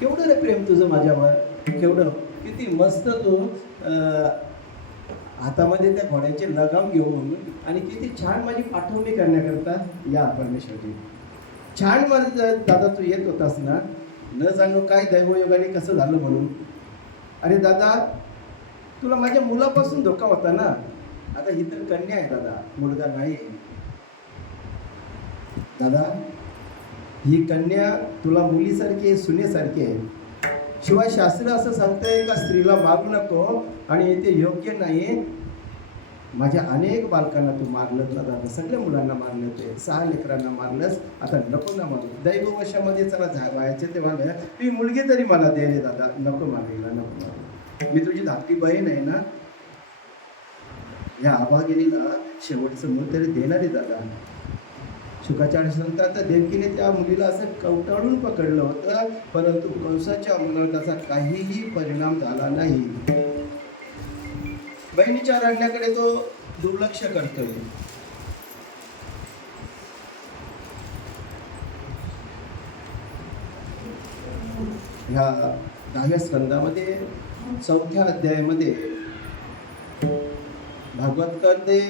केवढं रे प्रेम तुझं माझ्यावर, केवढं किती मस्त तू हातामध्ये त्या घोड्याचे लगाम घेऊन आणि किती छान माझी पाठवणी करण्याकरता या परमेश्वरजी. छान मला दादा तू येत होतास ना, न सांगू काय दैवयोगाने कसं झालं म्हणून. अरे दादा, तुला माझ्या मुलापासून धोका होता ना. आता ही तर कन्या आहे दादा, मुलगा नाही. दादा, ही कन्या तुला मुलीसारखी आहे, सुनेसारखी आहे. शिवाय शास्त्र असं सांगतंय का स्त्रीला मारू नको आणि ते योग्य नाही. माझ्या अनेक बालकांना तू मारलंस ना दादा, सगळ्या मुलांना मारलं, ते 6 लेकरांना मारलंस. आता नको ना मारू, दैववशामध्ये चला व्हायचे ते मला ती मुलगी तरी मला दे रे दादा, नको मारायला, नको मारू. मी तुझी धाकटी बहीण आहे ना, या आभागिनीला शेवटचं मूल तरी देणार आहे दादा. शुकाच्या सांगतात देवकीने त्या मुलीला असं कवटाळून पकडलं होतं, परंतु कंसाच्या मनावर त्याचा काहीही परिणाम झाला नाही. बहिणीच्या रडण्याकडे तो दुर्लक्ष करतोय. ह्या 10व्या स्कंदामध्ये 4थ्या अध्यायामध्ये भागवतकर ते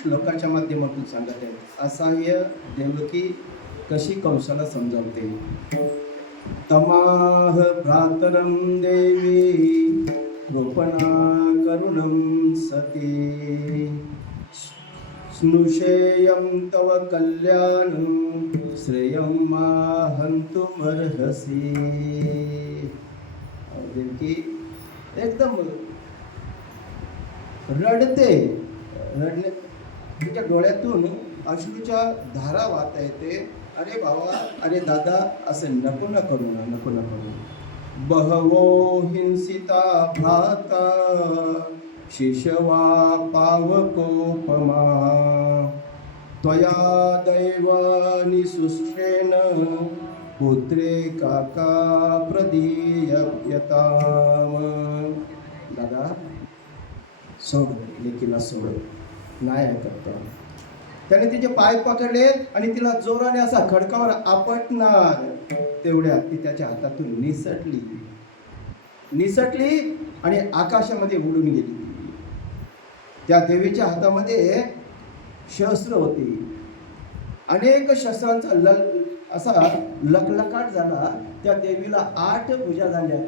श्लोकाच्या माध्यमातून सांगत आहेत. असहाय्य देवकी कशी कंसाला समजावते. तमाह भ्रातरं देवी कृपणा करुणं सती स्नुषेयं तव कल्याणं श्रेयं माहन्तुमर्हसि. देवकी एकदम रडते. रडणे तिच्या डोळ्यातून अश्रूच्या धारा वाहता येते. अरे भावा, अरे दादा, असं नको न करू ना, नको न करू. बहवो हिंसिता भ्राता शिशवा पावकोपमा त्वया दैवानि सुष्ठेन पुत्रे काका प्रदीयताम. दादा, सोड लेकीला, सोड. नाही ऐकत. त्याने तिचे पाय पकडले आणि तिला जोराने असा खडकावर आपटणार. तेवढ्यात ती त्याच्या हातातून निसटली आणि आकाशामध्ये उडून गेली. त्या देवीच्या हातामध्ये शस्त्र होती. अनेक शस्त्रांचा असा लकलकाट झाला. त्या देवीला 8 भुजा झाल्या.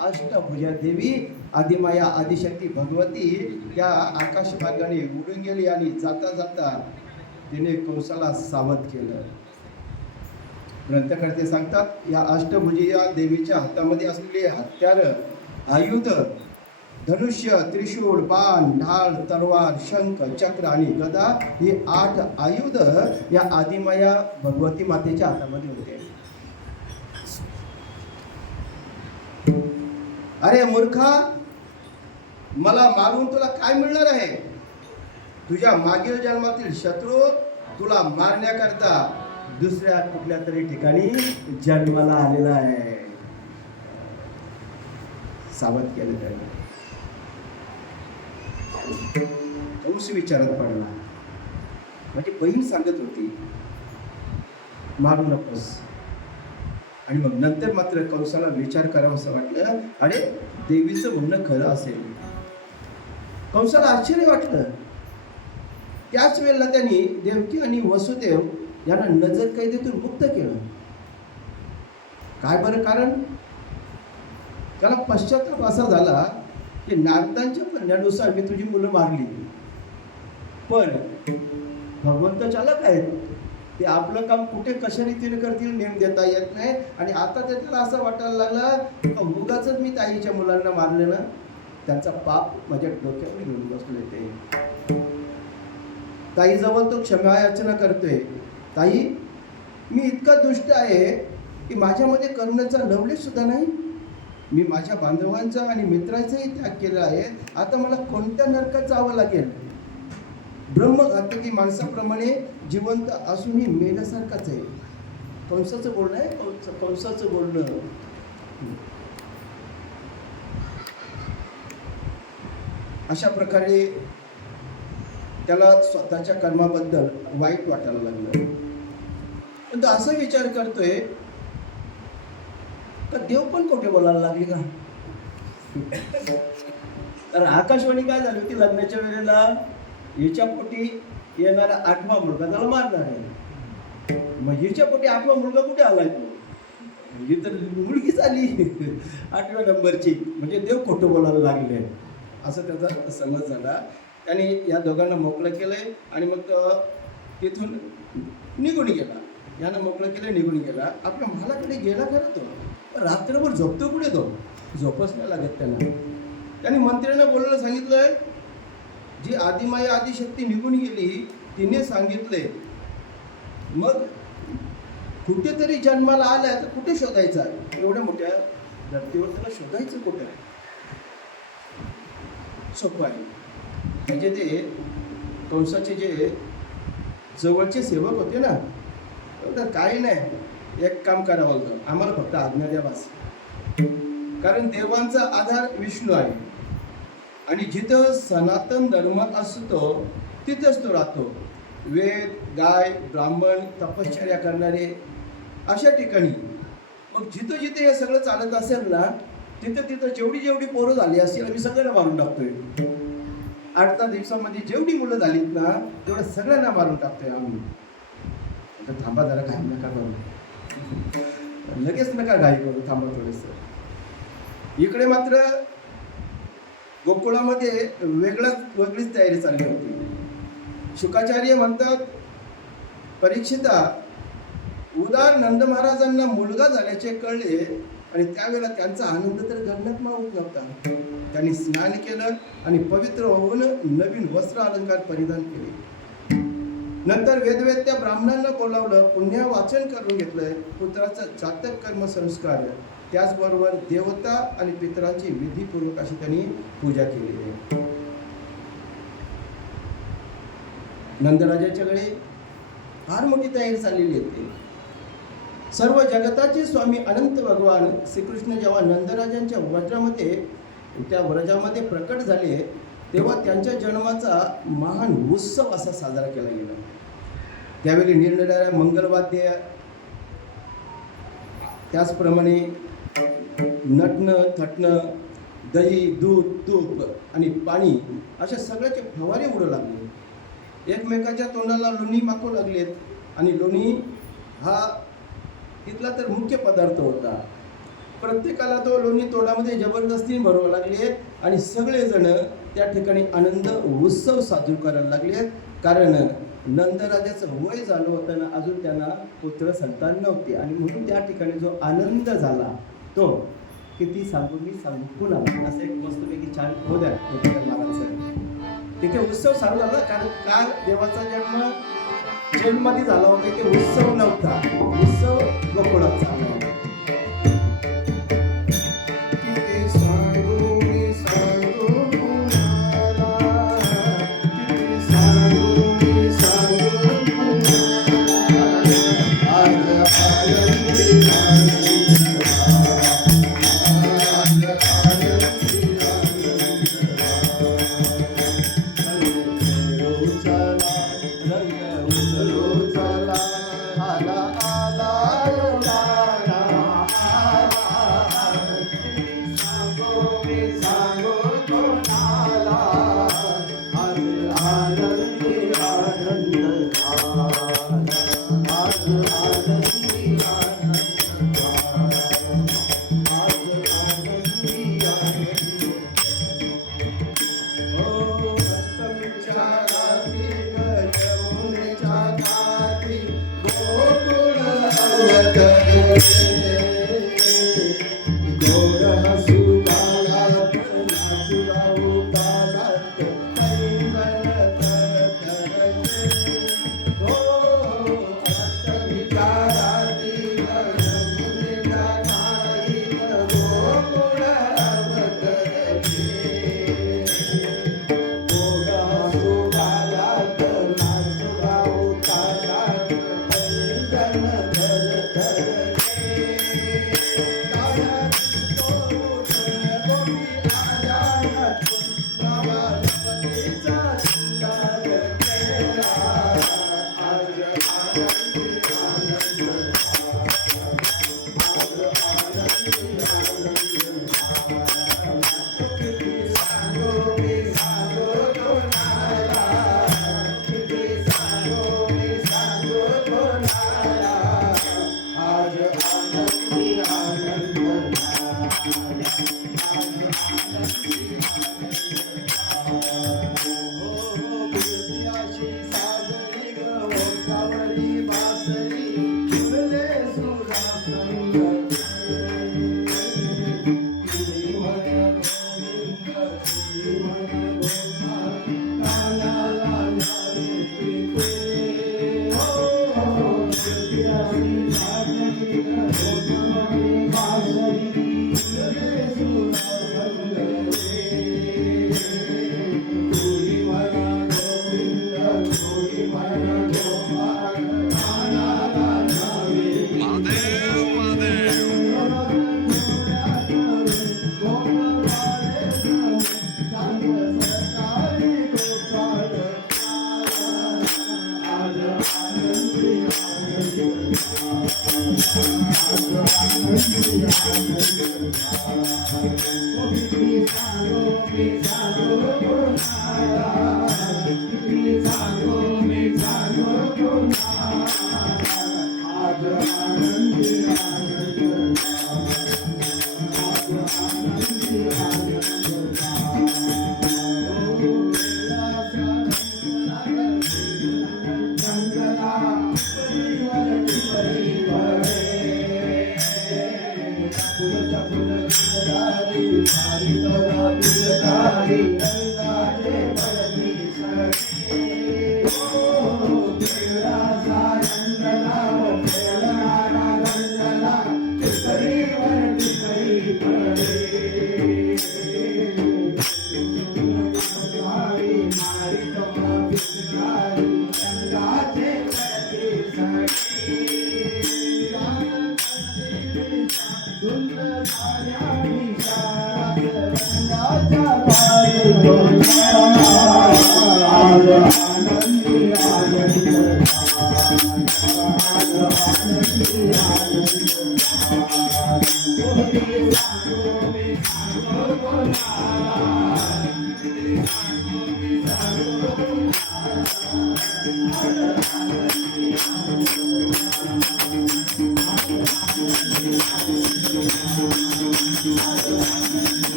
अष्टभुजा देवी आदिमाया आदिशक्ती भगवती त्या आकाश मार्गाने उडून गेली आणि जाता जाता तिने कंसाला सावध केलं. ग्रंथकर्ते सांगतात, या अष्टभुजी या देवीच्या हातामध्ये असलेले हत्यार, आयुध, धनुष्य, त्रिशूळ, बाण, ढाल, तलवार, शंख, चक्र आणि गदा ही 8 आयुध या आदिमाया भगवती मातेच्या हातामध्ये होते. अरे मूर्खा, मला मारून तुला काय मिळणार आहे. तुझ्या मागील जन्मातील शत्रू तुला मारण्याकरता दुसऱ्या कुठल्या तरी ठिकाणी जन्माला आलेला आहे. सावध केलं त्याने. कंस विचारात पडला. माझी बहीण सांगत होती मारू नकोस. आणि मग नंतर मात्र कंसाला विचार करावा असं वाटलं, अरे देवीचं म्हणणं खरं असेल. कंसाला आश्चर्य वाटलं. त्याच वेळेला त्यांनी देवकी आणि वसुदेव यांना नजर कैदेतून मुक्त केलं. काय बरं कारण? त्याला पश्चाताप असा झाला की नारदांच्या म्हणण्यानुसार मी तुझी मुलं मारली, पण भगवंत चालक आहेत. ते आपलं काम कुठे कशा रीतीने करतील नेम देता येत नाही. आणि आता त्याला असं वाटायला लागलं उगाच मी ताईच्या मुलांना मारले ना, त्यांचा पाप माझ्या डोक्यावर घेऊन बसले. ते ताईजवळ तो क्षमा याचना करतोय. ताई, मी इतका दुष्ट आहे की माझ्यामध्ये करुणेचा लवलेश सुद्धा नाही. मी माझ्या बांधवांचा आणि मित्राचाही त्याग केला आहे. आता मला कोणत्या नरकात जावं लागेल. ब्रह्मघातकी माणसाप्रमाणे जिवंत असूनही मेल्यासारखाच आहे. कंसाचं बोलणं आहे, कंसाचं बोलणं. अशा प्रकारे त्याला स्वतःच्या कर्माबद्दल वाईट वाटायला लागलं. पण तो असा विचार करतोय का देव पण खोटे बोलायला लागले का? तर आकाशवाणी काय झाली होती लग्नाच्या वेळेला, हिच्या पोटी येणारा 8वा मुलगा त्याला मारणार आहे. मग हिच्या पोटी 8वा मुलगा कुठे आलाय तो? ही तर मुलगीच आली 8व्या नंबरची, म्हणजे देव खोटं बोलायला लागले असं त्याचा समज झाला. त्याने या दोघांना मोकळं केलंय आणि मग तिथून निघून गेला. यानं मोकळं केलं, निघून गेला. आपल्या महालाकडे गेला खरं तो, रात्रभर झोपतो कुठे तो? झोपच नाही लागत त्यांना. त्याने मंत्र्यांना बोलायला सांगितलंय, जी आदिमाया आदिशक्ती निघून गेली तिने सांगितले, मग कुठेतरी जन्माला आलाय तर कुठे शोधायचा? एवढ्या मोठ्या धर्तीवर त्याला शोधायचं कुठे? सोपं आहे. म्हणजे ते कंसाचे जे जवळचे सेवक होते ना, तर काही नाही, एक काम करावं होतं, आम्हाला फक्त आज्ञा द्या बस. कारण देवांचा आधार विष्णू आहे आणि जिथं सनातन धर्म असतो तिथेच तो राहतो. वेद, गाय, ब्राह्मण, तपश्चर्या करणारे अशा ठिकाणी. मग जिथं जिथे हे सगळं चालत असेल ना, तिथं तिथं जेवढी पोरं झाली असतील आम्ही सगळ्यांना मारून टाकतोय. 8-10 दिवसामध्ये जेवढी मुलं झालीत ना तेवढ्या सगळ्यांना मारून टाकतोय आम्ही. तर थांबा जरा, घाई नका करू, लगेच नका घाई करू, थांबा थोडंसं. इकडे मात्र गोकुळामध्ये वेगळीच तयारी चालली होती. शुकाचार्य म्हणतात, परीक्षिता, उदार नंद महाराजांना मुलगा झाल्याचे कळले आणि त्यावेळेला त्यांचा आनंद तर गगनात मावत नव्हता. त्यांनी स्नान केलं आणि पवित्र होऊन नवीन वस्त्र अलंकार परिधान केले. नंतर वेदवेत्या ब्राह्मणांना बोलावलं, पुण्य वाचन करून घेतलंय, पुत्राचा जातक कर्म संस्कार, त्याचबरोबर देवता आणि पितरांची विधीपूर्वक अशी त्यांनी पूजा केली आहे. नंदराजाच्या वेळी फार मोठी तयारी चाललेली होती. सर्व जगताचे स्वामी अनंत भगवान श्रीकृष्ण जेव्हा नंदराजांच्या व्रजामध्ये प्रकट झाले तेव्हा त्यांच्या जन्माचा महान उत्सव असा साजरा केला गेला. त्यावेळी निरनिराळ्या मंगलवाद्य, त्याचप्रमाणे नटणं थटणं, दही, दूध, तूप आणि पाणी अशा सगळ्याचे फवारे उडू लागले. एकमेकाच्या तोंडाला लोणी मागू लागलेत आणि लोणी हा तिथला तर मुख्य पदार्थ होता. प्रत्येकाला तो लोणी तोंडामध्ये जबरदस्ती भरावं लागले आणि सगळेजण त्या ठिकाणी आनंद उत्सव साजरा करायला लागले. कारण नंदराजाचं वय झालं होतं ना, अजून त्यांना पुत्र संतान नव्हते आणि म्हणून त्या ठिकाणी जो आनंद झाला तो किती सांगू मी सांगू पुन्हा. असं एक मस्तपैकी छान होत्या महाराज तिथे उत्सव चालू झाला. कारण काल देवाचा जन्ममध्ये झाला होता, ते उत्सव नव्हता, उत्सव गोकुळात चालला होता.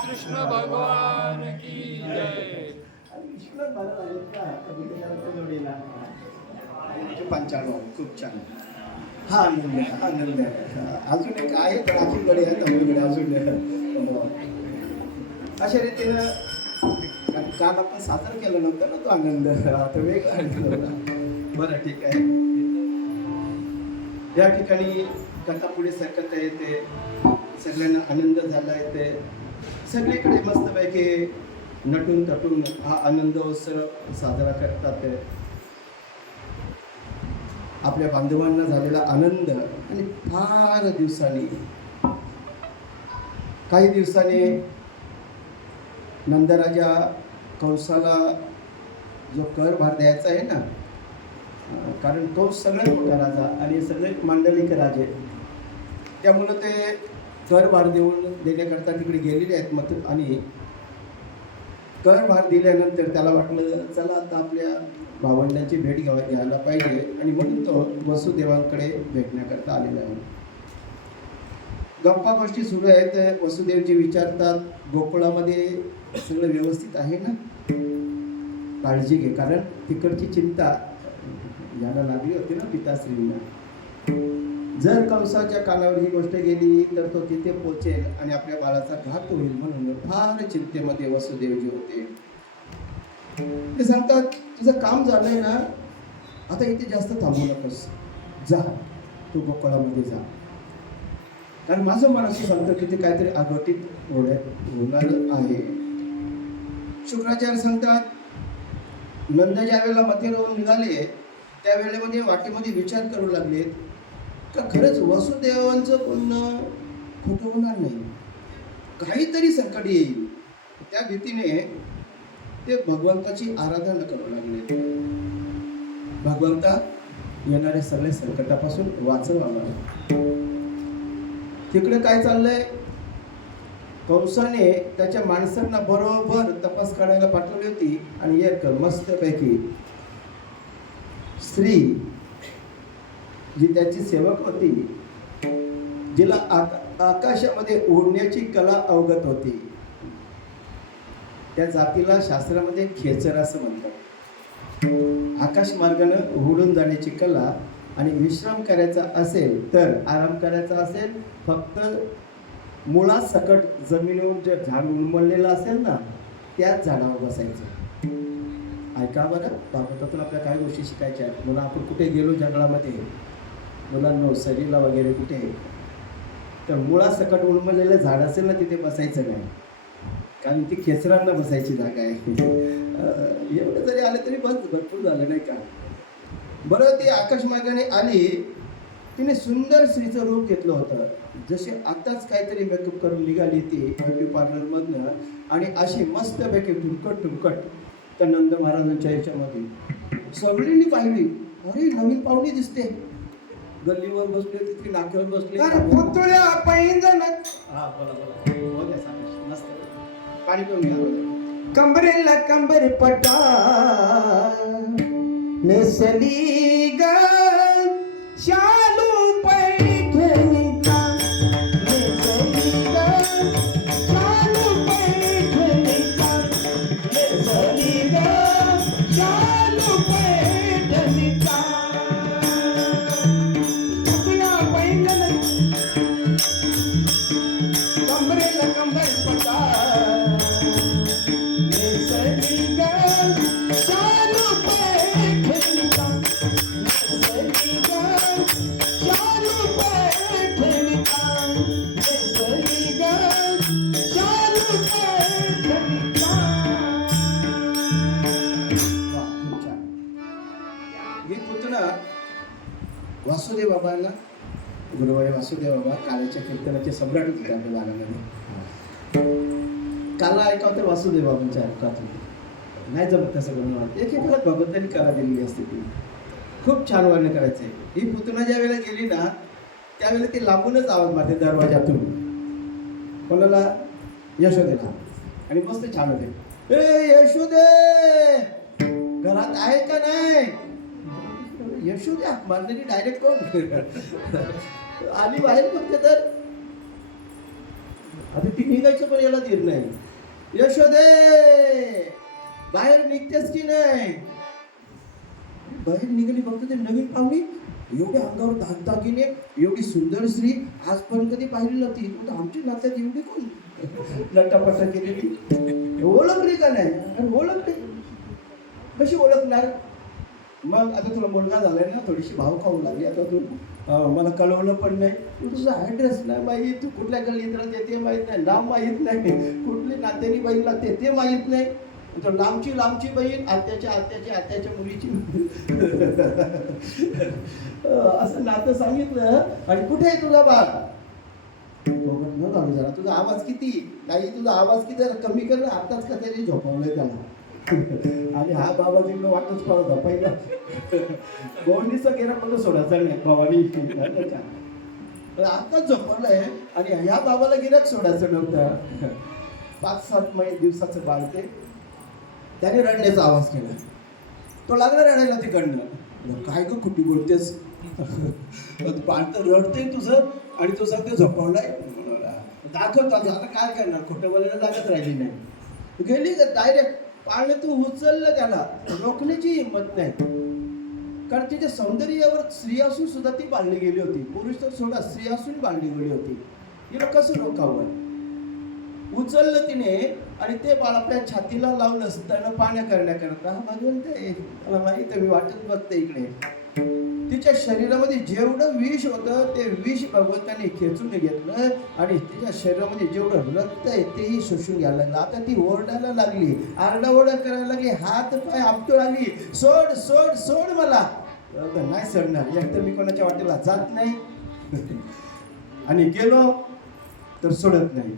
कृष्ण भगवान की जय. पंचाण्णव खूप छान. हा आनंद आहे, हा आनंद आहे. अजून एक आहे तर अजून गडे आहेत आमच्याकडे अजून अशा रीतीनं काल आपण सादर केला नव्हता ना तो आनंद, आता वेगळा आनंद होता. बरं ठीक आहे. या ठिकाणी कथा पुढे सरकत येते, सगळ्यांना आनंद झाला येते, सगळीकडे मस्तपैकी नटून तटून हा आनंद उत्सव साजरा करतात. आपल्या बांधवांना झालेला आनंद आणि फार दिवसांनी काही दिवसांनी नंदराजा कंसाला जो कर भार द्यायचा आहे ना, कारण तो सगळ्यात मोठा राजा आणि सगळे मांडलिक राजे, त्यामुळं ते कर भार देण्याकरता तिकडे गेलेले आहेत. मग आणि कर भार दिल्यानंतर त्याला वाटलं चला आता आपल्या भावंडांची भेट घ्यायला पाहिजे, आणि म्हणून तो वसुदेवांकडे भेटण्याकरता आलेला आहे. गप्पा गोष्टी सुरू आहेत. वसुदेवजी विचारतात, गोकुळामध्ये सगळं व्यवस्थित आहे ना, काळजी घे, कारण तिकडची चिंता याला लागली होती ना पिताश्रींना. जर कंसाच्या कानावर ही गोष्ट गेली तर तो तिथे पोचेल आणि आपल्या बाळाचा घात होईल, म्हणून फार चिंतेमध्ये वसुदेवजी होते. ते सांगतात, तुझं काम झालंय ना, आता इथे जास्त थांबू नकोस, जा तू गोकुळामध्ये जा, कारण माझं मन असं सांगतं की ते काहीतरी अघटित होणार आहे. शुक्राचार्य सांगतात, नंद ज्या वेळेला मथुरेहून निघाले त्यावेळेमध्ये वाटेमध्ये विचार करू लागले का खरंच वसुदेवांचं बोलणं खोटं होणार नाही, काहीतरी संकट येईल. त्या भीतीने ते भगवंताची आराधना करू लागले. भगवंता येणाऱ्या सगळ्या संकटापासून वाचव आम्हाला. तिकडे काय चाललंय, कंसाने त्याच्या माणसांना बरोबर तपास काढायला पाठवली होती आणि एक मस्तपैकी स्त्री जी त्याची सेवक होती, जिला आकाशामध्ये उडण्याची कला अवगत होती, त्या जातीला शास्त्रामध्ये खेचर असं म्हणतात. आकाश मार्गाने उडून जाण्याची कला. आणि विश्राम करायचा असेल तर, आराम करायचा असेल, फक्त मुळासकट जमिनीवर जे झाड उन्मळलेलं असेल ना, त्याच झाडावर बसायचं. ऐका बरं, भागवतातून आपल्या काही गोष्टी शिकायच्या आहेत. म्हणून आपण कुठे गेलो जंगलामध्ये, मुलांना सरीला वगैरे कुठे, तर मुळासकट उन्मळलेलं झाड असेल ना, तिथे बसायचं नाही, कारण ती खेचरांना बसायची जागा आहे. एवढं जरी आलं तरी बस भरपूर झालं नाही का. बरं, ती आकाशमार्गाने आली, तिने सुंदर स्त्रीचं रूप घेतलं होतं, जसे आताच काहीतरी मेकअप करून निघाली ती ब्युटी पार्लरमधनं, आणि अशी मस्तपैकी ठुमकट त्या नंद महाराजांच्या याच्यामध्ये सगळींनी पाहिली. अरे, नवीन पाहुणी दिसते. गल्लीवर बसले, तिथे नाक्यावर बसले. पुतळ्या पैंजण हा, बोला मस्त पाणी पिऊन घ्या. कंबरेला कंबर पटा नेसली ग शालू पैठणीचा, नेसली ग शालू पैठणीचा, नेसली ग शालू पैठणीचा. पुतळ्या पैंजण कंबरेला कंबर पटा नेसली ग शालू पैठणीचा, नेसली ग शालू पैठणीचा, नेसली ग शालू पैठणीचा. वा, खूप छान. ही पुतणा वासुदेव बाबांना, गुरुवारी वासुदेव बाबा काल्याच्या कीर्तनाचे सम्राट होते आपल्या भागामध्ये. काला ऐकावं तर वासुदेव बाबांच्या ऐकावं नाही जमत तसं करून. एक भगवंतांनी कला दिलेली असते ती. खूप छान वर्णन करायचंय. ही पुतणा ज्या वेळेला गेली ना, त्यावेळेला ती लांबूनच आवाज मारते दरवाजातून. कोणाला? यशोदेला. आणि मस्त छान होते, ए यशोदे, घरात आहे का नाही? यशोदे मारलेली डायरेक्ट कोण आली बाहेर बघते तर आता ती निघायचं पण याला धीर नाही. यशोदे, बाहेर निघतेस की नाही? बाहेर निघाली, बघते ते नवीन पाहुणी, एवढ्या अंगावर दागदागिने, एवढी सुंदर स्त्री आजपर्यंत कधी पाहिली नव्हती. तर आमची नात्यात एवढी कोण लटापटा केलेली, ओळखली का नाही? आणि ओळखली कशी ओळखणार? मग आता तुला मुलगा झालाय ना, थोडीशी भाव खाऊ लागली. आता तू मला कळवलं पण नाही, तुझा ॲड्रेस नाही माहीत, तू कुठल्या गल्लीत राहते ते माहीत नाही, नाव माहीत नाही, कुठली नात्यानी बहीण लागते ते माहीत नाही. तर लांबची बहीण, आत्याच्या मुलीची असं नातं सांगितलं. आणि कुठे आहे तुझा बाळ? न झालं जरा, तुझा आवाज किती, काही तुझा आवाज किती, जरा कमी कर ना, आताच का त्याने झोपवलंय त्याला. आणि हा बाबा तिकडं वाटच पाहत पहिला गोंडीचा गेला पण सोडायचा नाही बाबानी. आताच झोपवलंय आणि ह्या बाबाला गिराक सोडायचं नव्हतं. 5-7 दिवसाचं बाळ ते, त्याने रडण्याचा आवाज केला. तो लागला रडायला तिकडनं. काय ग कुठे बोलतेस? बाळ तर रडते तुझं आणि तुझं ते झोपवलंय. दाखवतो आता काय करणार, खोटं बोलायला जागत राहिली नाही. गेली डायरेक्ट पाळणे तू उचललं, त्याला रोखण्याची हिंमत नाही. कारण तिच्या सौंदर्यावर स्त्री असून सुद्धा ती बांधली गेली होती. पुरुष तर सोडा, स्त्री असून बांधली गेली होती. तिला कसं रोखावं? उचललं तिने आणि ते बाळ आपल्या छातीला लावलं असताना पाण्या करण्याकरता. भगवंत मला माहित आहे, मी वाटत बघते इकडे. तिच्या शरीरामध्ये जेवढं विष होतं ते विष भगवंताने खेचून घेतलं आणि तिच्या शरीरामध्ये जेवढं रक्त आहे तेही शोषून घ्यायला लागलं. आता ती ओरडायला लागली, आरडाओरडा करायला लागली, हात पाय आपटू लागली, सोड सोड सोड मला. नाही सोडणार, एकतर मी कोणाच्या वाटेला जात नाही आणि गेलो तर सोडत नाही.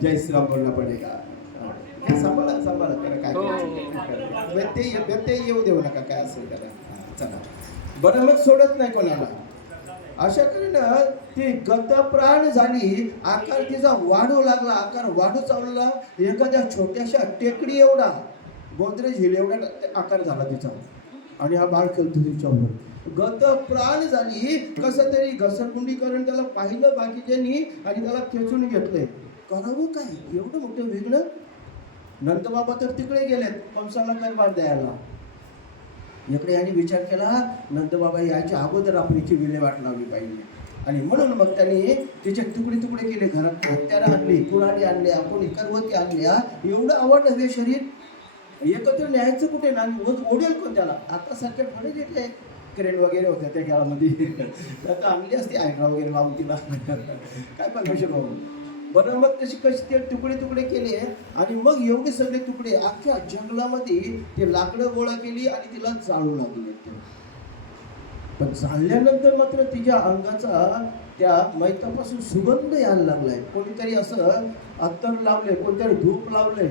जय श्रीराम बोलना पडेगा. सांभाळा करा काय. व्यत्यय येऊ देऊ नका, काय असेल त्याला. हा, चला बरं, मग सोडत नाही कोणाला. अशा करीनं ती गतप्राण झाली, आकार तिचा वाढू लागला, आकार वाढू चालला, एखाद्या छोट्याशा टेकडी एवढा, गोदरेज हिल एवढा आकार झाला तिचा. आणि हा बाळ खेळतो तिच्यावर, गतप्राण झाली. कसं तरी घसरगुंडी करून त्याला पाहिलं बाकीच्यांनी आणि त्याला खेचून घेतलंय. करावं काय एवढं मोठं वेगळं. नंदबाबा तर तिकडे गेलेत कंसाला करबार द्यायला. इकडे यांनी विचार केला, नंदबाबा याच्या अगोदर आपण हिची विल्हेवाट लावली पाहिजे. आणि म्हणून मग त्यांनी तिचे तुकडे तुकडे केले, घरात हत्यारं आणली, कुऱ्हाडी आणल्या, कोणी करवती आणल्या. एवढं आवडलं हे शरीर, एकत्र न्यायचं कुठे ना, ओढेल कोण त्याला. आता सारख्या फळे घेतले, क्रेन वगैरे होत्या त्या काळामध्ये, आता आणली असती आयड्रा वगैरे लावून तिला, काय पण कशी भाऊ. बरं, मग तशी कशी ते तुकडे तुकडे केले आणि मग एवढे सगळे तुकडे अख्ख्या जंगलामध्ये ते लाकडं गोळा केली आणि तिला जाळू लागले. पण जाळल्यानंतर मात्र तिच्या अंगाचा त्या मैतापासून सुगंध यायला लागलाय. कोणीतरी असं अत्तर लावले, कोणतरी धूप लावले,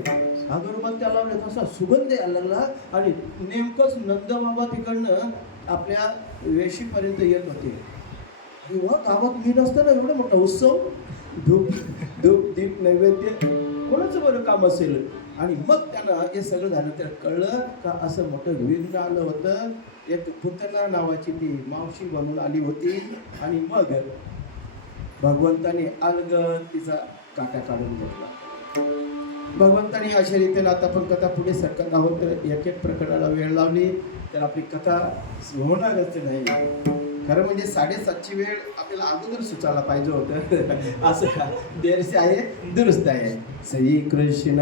अगरबत्त्या लावले, तसा सुगंध यायला लागला. आणि नेमकंच नंदबाबा तिकडनं आपल्या वेशीपर्यंत येत होते. गावात मी नसताना एवढा मोठा उत्सव, धूप धूप दीप नैवेद्य, कोणाचं बरं काम असेल. आणि मग त्यांना हे सगळं झालं, तर कळलं का असं मोठं विघ्न आलं होतं. एक पुतना नावाची ती मावशी बनून आली होती. आणि मग भगवंताने अलगद तिचा काटा काढून घेतला. भगवंताने अशा रीतीने आता पण कथा पुढे सरकत आहोत, तर एक एक प्रकरणाला वेळ लावली तर आपली कथा होणारच नाही. खरं म्हणजे 7:30ची वेळ आपल्याला अगोदर सुचायला पाहिजे होतं. असं देर से आहे दुरुस्त आहे. श्री कृष्ण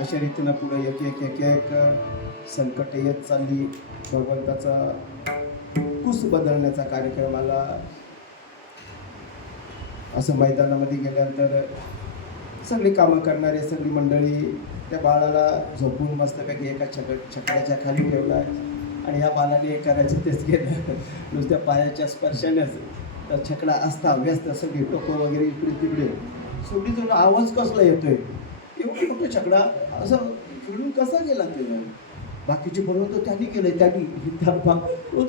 अशा रीतीनं पुढे एक एक एक एक संकट येत चालली. भगवंताचा कुस बदलण्याचा कार्यक्रम आला. असं मैदानामध्ये गेल्यानंतर सगळी कामं करणारी सगळी मंडळी त्या बाळाला झोपून मस्तपैकी एका छकड्याच्या खाली ठेवला. आणि ह्या बाळाने हे करायचं तेच केलं. नुसत्या पायाच्या स्पर्शानेच तर छकडा असता व्यस्त, सगळी टोकं वगैरे इकडे तिकडे सगळी तुला आवाज कसला येतोय. एवढं मोठं छकडा असं फिरून कसा गेला ते. बाकीचे बरोबर तर त्यांनी केलंय, त्यांनी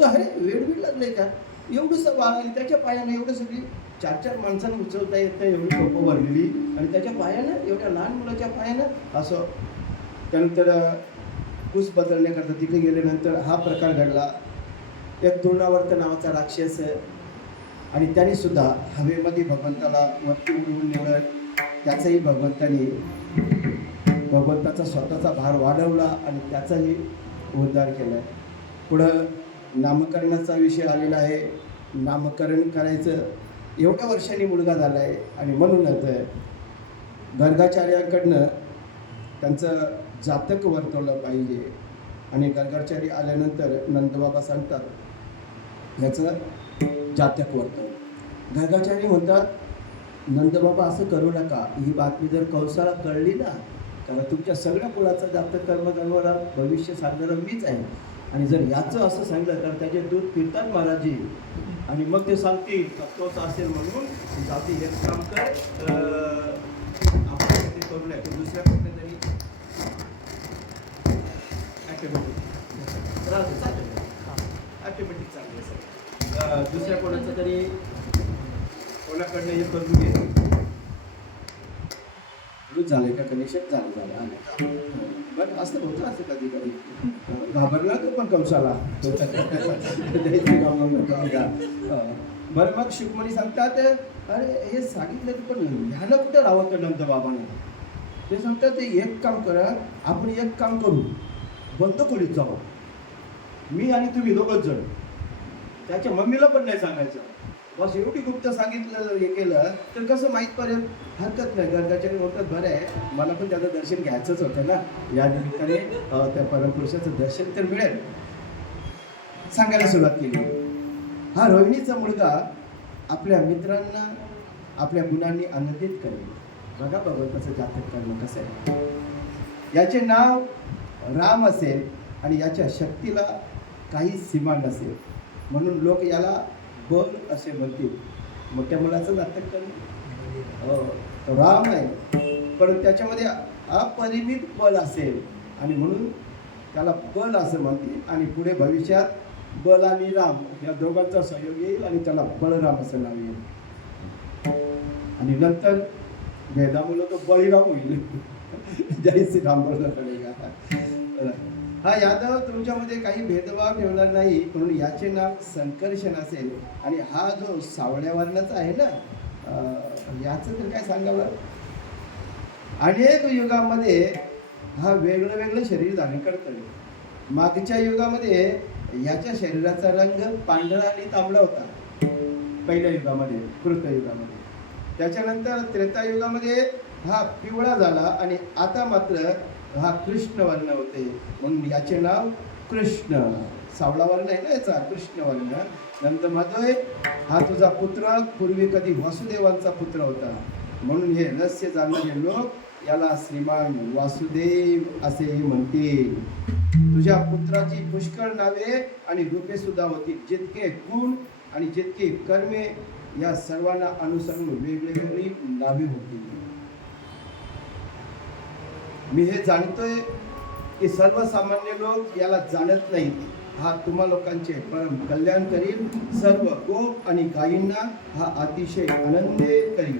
अरे वेळ बीड लागलंय का. एवढंसं बाळ आणि त्याच्या पायानं एवढं सगळी 4-4 माणसांना उचलता येत नाही, एवढी टोपं भरलेली. आणि त्याच्या पायानं, एवढ्या लहान मुलाच्या पायानं असं. त्यानंतर कुस बदलण्याकरता तिथे गेल्यानंतर हा प्रकार घडला. एक तृणावर्त नावाचा राक्षस आणि त्याने सुद्धा हवेमध्ये भगवंताला वरती उडवून निवडत, त्याचाही भगवंताचा स्वतःचा भार वाढवला आणि त्याचाही उद्धार केला. पुढं नामकरणाचा विषय आलेला आहे. नामकरण करायचं, एवढ्या वर्षांनी मुलगा झाला आहे. आणि म्हणूनच गर्गाचार्याकडनं त्यांचं जातक वर्तवलं पाहिजे. आणि गर्गाचार्य आल्यानंतर नंदबाबा सांगतात याचं जातक वर्तव. गर्गाचार्य म्हणतात, नंदबाबा असं करू नका. ही बातमी जर कंसाला कळली ना, कारण तुमच्या सगळ्या कुळाचा जातक कर्मकर्माला भविष्य सांगणारं मीच आहे. आणि जर याचं असं सांगितलं तर त्याचे दूध फिरतात महाराजी. आणि मग ते सांगतील तोच असेल म्हणून जाती एक काम कर, आपण ते करू नये. दुसऱ्या कुठल्या तरी ॲटोमॅटिक चालले सर, दुसऱ्या कोणाचं तरी कोणाकडनं हे करून घे. चालूच झालंय का कनेक्शन झालं आलं. बरं असं होतं असं कधी कधी घाबरला तो पण कंसाला. बरं मग शुकमणी सांगतात अरे हे सांगितलं तर पण ह्यानं कुठं राहत नंतर बाबाने. ते सांगतात ते एक काम करा, आपण एक काम करू, बंद खोलीत जाऊ, मी आणि तुम्ही दोघंच जण. त्याच्या मम्मीला पण नाही सांगायचं. बस एवढी गुप्त सांगितलं हे केलं तर कसं माहीत पडेल. हरकत नाही, गर्गाच्या म्हणतात बरं आहे, मला पण त्याचं दर्शन घ्यायचंच होतं ना, या निमित्ताने त्या परमपुरुषाचं दर्शन तर मिळेल. सांगायला सुरुवात केली. हा रोहिणीचा मुलगा आपल्या मित्रांना आपल्या गुणांनी आनंदित करेल. बघा भगवंताचं जातक कर्म कसं आहे. याचे नाव राम असेल आणि याच्या शक्तीला काही सीमा नसेल, म्हणून लोक याला बल असे म्हणतील. मोठ्या मुलाचं जातक कर्म राम आहे, पण त्याच्यामध्ये अपरिमित बल असेल आणि म्हणून त्याला बल असं म्हणतील. आणि पुढे भविष्यात बल आणि राम या दोघांचा सहयोग येईल आणि त्याला बलराम असं नाव येईल. आणि नंतर भेदामुळे तो बळीराम होईल. जय श्रीराम बोलला पडेगा. हा यादव तुमच्यामध्ये काही भेदभाव ठेवणार नाही, म्हणून याचे नाव संकर्षण असेल. आणि हा जो सावळ्या वर्णाचा आहे ना, याचं तर काय सांगावं. अनेक युगामध्ये हा वेगळं वेगळं शरीर धारण करतोय. मागच्या युगामध्ये याच्या शरीराचा रंग पांढरा आणि तांबडा होता, पहिल्या युगामध्ये, कृतयुगामध्ये. त्याच्यानंतर त्रेतायुगामध्ये हा पिवळा झाला आणि आता मात्र हा कृष्ण वर्ण होते, म्हणून याचे नाव कृष्ण. सावळा वर्ण आहे ना याचा, कृष्ण वर्ण. नंतर म्हणतोय हा तुझा पुत्र पूर्वी कधी वसुदेवांचा पुत्र होता, म्हणून हे रहस्य जाणणारे लोक याला श्रीमान वासुदेव असेही म्हणतील. तुझ्या पुत्राची पुष्कळ नावे आणि रूपे सुद्धा होती. जितके गुण आणि जितके कर्मे या सर्वांना अनुसरून वेगवेगळी नावे होती. मी हे जाणतोय की सर्वसामान्य लोक याला जाणत नाहीत. हा तुम्हा लोकांचे परम कल्याण करील. सर्व गोप आणि गायींना हा अतिशय आनंदित करील.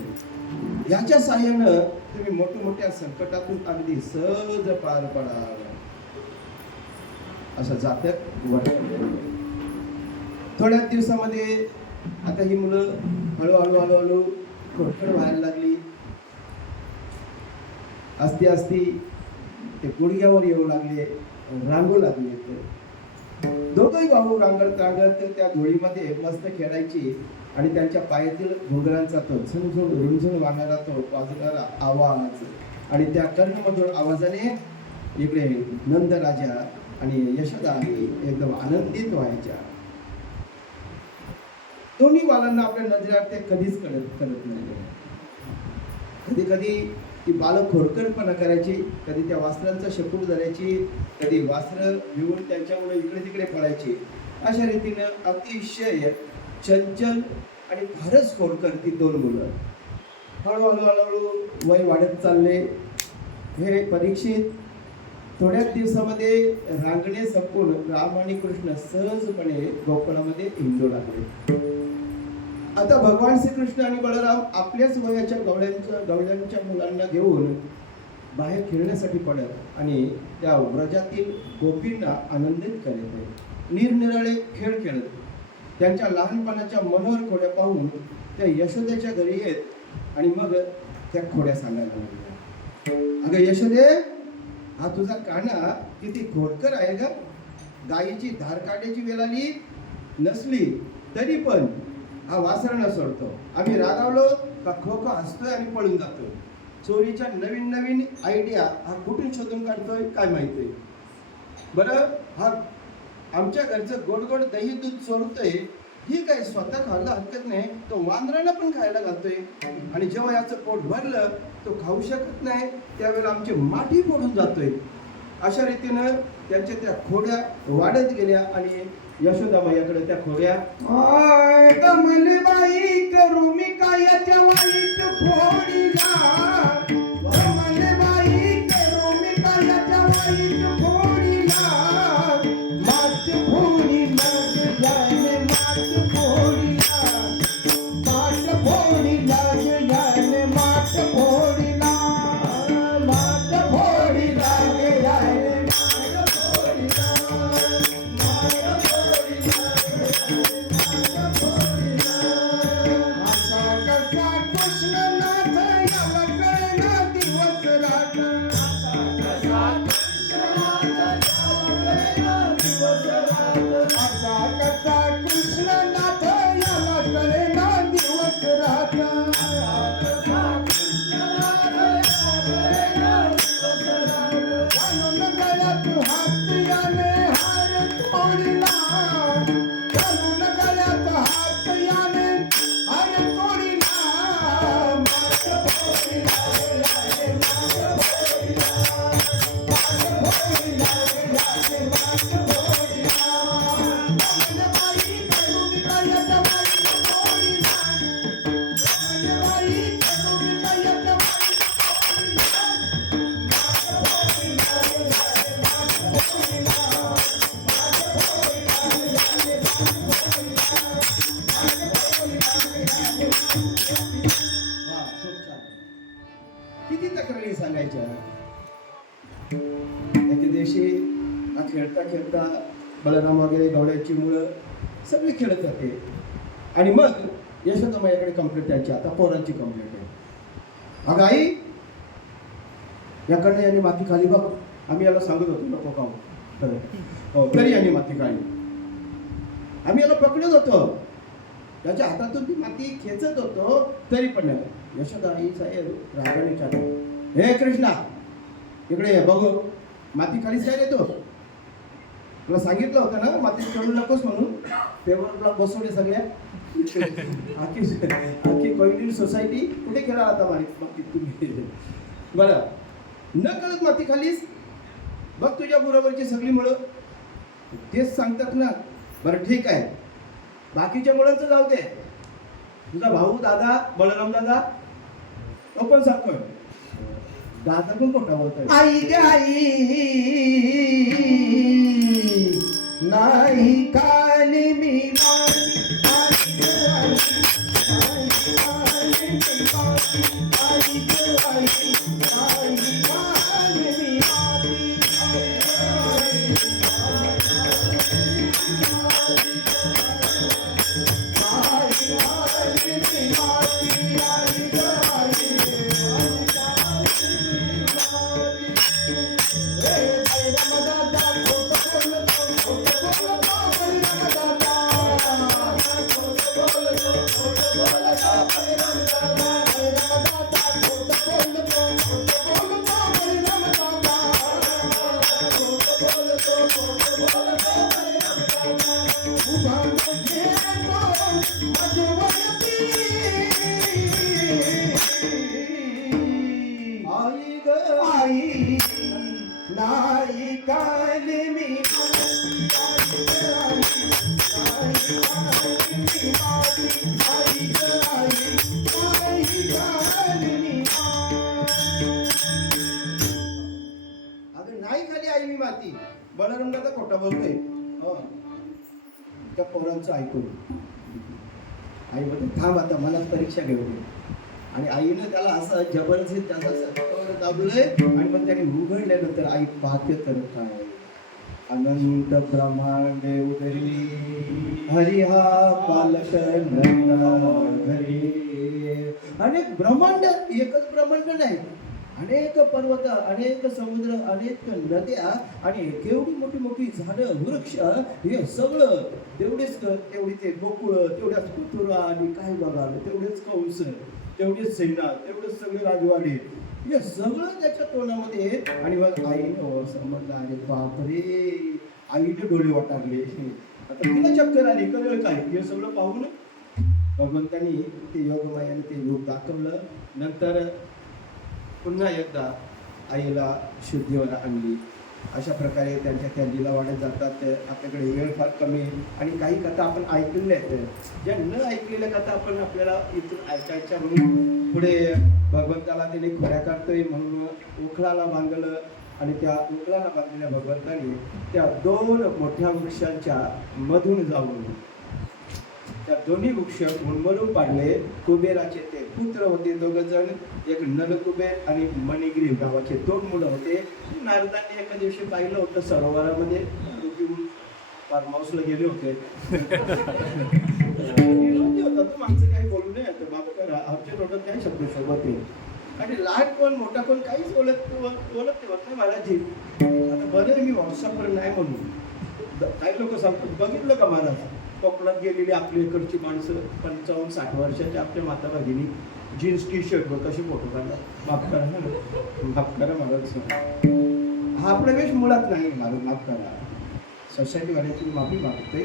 याच्या साह्यानं तुम्ही मोठमोठ्या संकटातून अगदी सहज पार पडाल. असं जातक वर्णन. थोड्याच दिवसामध्ये आता ही मुलं हळूहळू खोडखड व्हायला लागली. असती असती ते गुडघ्यावर येऊ लागले, रांगू लागले. दोघंही भाऊ रांगत रांगत त्या धुळीमध्ये मस्त खेळायची आणि त्यांच्या पायातील घुंगरांचा तो झुणझुण रुंझुण वाहणारा तो वाजणारा आवाज आणि त्या कर्णमधुर आवाजाने इकडे नंदराजा आणि यशोदा एकदम आनंदित व्हायच्या. दोन्ही बालांना आपल्या नजरेत ते कधीच करत नाही. कधी कधी ती बालक खोडकरपणा करायची, कधी त्या वासरांचा शेपूट धरायची, कधी वासरं भिवून त्यांच्यामुळे इकडे तिकडे पळायची. अशा रीतीनं अतिशय चंचल आणि फारच खोडकर ती दोन मुलं. हळूहळू वय वाढत चालले. हे परीक्षित थोड्याच दिवसामध्ये रांगणे संपून राम आणि कृष्ण सहजपणे गोकुळामध्ये हिंडू लागले. आता भगवान श्रीकृष्ण आणि बळराम आपल्याच वयाच्या गवळ्यांच्या मुलांना घेऊन बाहेर खेळण्यासाठी पडत आणि त्या व्रजातील गोपींना आनंदित करीत आहेत. निरनिराळे खेळ खेळत. त्यांच्या लहानपणाच्या मनोहर खोड्या पाहून त्या यशोदेच्या घरी येत आणि मग त्या खोड्या सांगायला लागल्या. अगं यशोदे, हा तुझा काना किती खोडकर आहे ग. गायीची धार काढण्याची वेळ आली नसली तरी पण हा वासरणं सोडतो. आम्ही रागावलो का खोका हसतोय आणि पळून जातोय. चोरीच्या नवीन नवीन आयडिया हा कुठून शोधून काढतोय काय माहिती. बरं, हा आमच्या घरचं गोड गोड दही दूध चोरतोय, ही काय स्वतः खायला हरकत नाही, तो वांदरांना पण खायला घालतोय. आणि जेव्हा याचं पोट भरलं तो खाऊ शकत नाही, त्यावेळेला आमची माठी फोडून जातोय. अशा रीतीनं त्यांच्या त्या खोड्या वाढत गेल्या आणि यशोदाबाईकडे त्या खोड्या, कमलबाई करू मी कायाच्या वाईट फोडीला, कमलबाई करू मी कायाच्या वाईट फोडीला, मात फोडीला जाने मात फोडीला, मात फोडीला जाने मात फोडीला. असा कसा कृष्णनाथ याला कळेना दिवस रात घालून गळ्यात हात याने हार तोडिला घालून गळ्यात हात याने हार तोडिला मात फोडिला वा, खूप छान. किती तक्रारी सांगायच्या एके दिवशी हा खेळता खेळता बलराम वगैरे गवड्याची मुलं सगळे खेळत होते आणि मग यशोदा माझ्याकडे कंप्लेंट यायची आता पोरांची कंप्लेंट आहे अगं आई याकडनं यांनी माती खाली बघ आम्ही याला सांगत होतो नको खाऊ खरं हो तरी यांनी माती खाली आम्ही याला पकडत होतो त्याच्या हातातून ती माती खेचत होतो तरी पण नाही यशोदा आई साहेब रागाने चालू हे कृष्णा इकडे ये बघू माती खालीच काय येतो तुला सांगितलं होतं ना माती खेळू नकोस म्हणून पेपरला बसवले सगळ्या आखी कोयनी सोसायटी कुठे खेळा आता माती तुम्ही बरं न कळत माती खालीस बघ तुझ्या बरोबरची सगळी मुलं तेच सांगतात ना बरं ठीक आहे बाकीच्या मुलांचं जाऊ दे तुझा भाऊ दादा बलराम दादा तो पण सांगतोय दादा पण खोटा बोलतोय आई ग आई नाही काली मी माती आई ग आई आई काली मी माती आई ग आई आई काली मी माती आई ग आई ग आई नाही काली मी अगं नाही खाली आई मी माती बलराम दादा खोटा बोलतोय हो त्या पोरांचं ऐकून आई बोलते थांब आता मलाच परीक्षा घेऊ दे आणि आईनं त्याला असं जबरदस्ती त्याचा सत्तर दाबलंय आणि मग त्याने उघडल्यानंतर आई पाहते तर काय अनंत ब्रह्मांड उदरी हरी हा पालक घरी अनेक ब्रह्मांड एकच ब्रह्मांड नाही अनेक पर्वत अनेक समुद्र अनेक नद्या आणि केवढी मोठी मोठी झाडं वृक्ष हे सगळं तेवढेच तेवढी ते गोकुळ तेवढ्याच कुतुरा आणि काय बघाल तेवढेच कंस तेवढेच सेना तेवढेच सगळे राजवाडे हे सगळं त्याच्या तोंडामध्ये आणि मग आईनं समजलं अरे बापरे आईने डोळे वाटारले आता तिला चक्कर आली कळलं काय हे सगळं पाहून भगवंतानी ते योगमायाने ते योग दाखवलं नंतर पुन्हा एकदा आईला शुद्धीवर आणली अशा प्रकारे त्यांच्या त्या लीलावाड्यात जातात आपल्याकडे वेळ फार कमी आहे आणि काही कथा आपण ऐकलेल्या आहेत ज्या न ऐकलेल्या कथा आपण आपल्याला इथून ऐकायच्या म्हणून पुढे भगवंताला त्याने खोऱ्या काढतोय म्हणून उखळाला बांधलं आणि त्या उखळाला बांधलेल्या भगवंताने त्या दोन मोठ्या वृक्षांच्या मधून जाऊन त्या दोन्ही वृक्ष उन्मळून पाडले कुबेराचे ते पुत्र होते दोघ जण एक नलकुबेर आणि मणिग्रीव गावाचे दोन मुलं होते नारदांनी एका दिवशी पाहिलं होतं सरोवरामध्ये फार्म हाऊसला गेले होते होता तो माणसं काही बोलू नये माफ करा आमच्या तोंडात काय शब्द सोबत आहे आणि लहान कोण मोठा कोण काहीच बोलत नाही महाराजजी आता बरं मी व्हॉट्सअपवर नाही म्हणून काही लोक सांगतात, बघितलं का महाराज कोकणात गेलेली आपली इकडची माणसं 55-60 वर्षाच्या आपल्या माता भगिनी जीन्स टी शर्ट वर कशी फोटो काढतात. माफ करा ना, माफ करा महाराज, हा आपला वेश मुळात नाही महाराज, माफ करा. सोसायटीवाल्याची माफी मागते.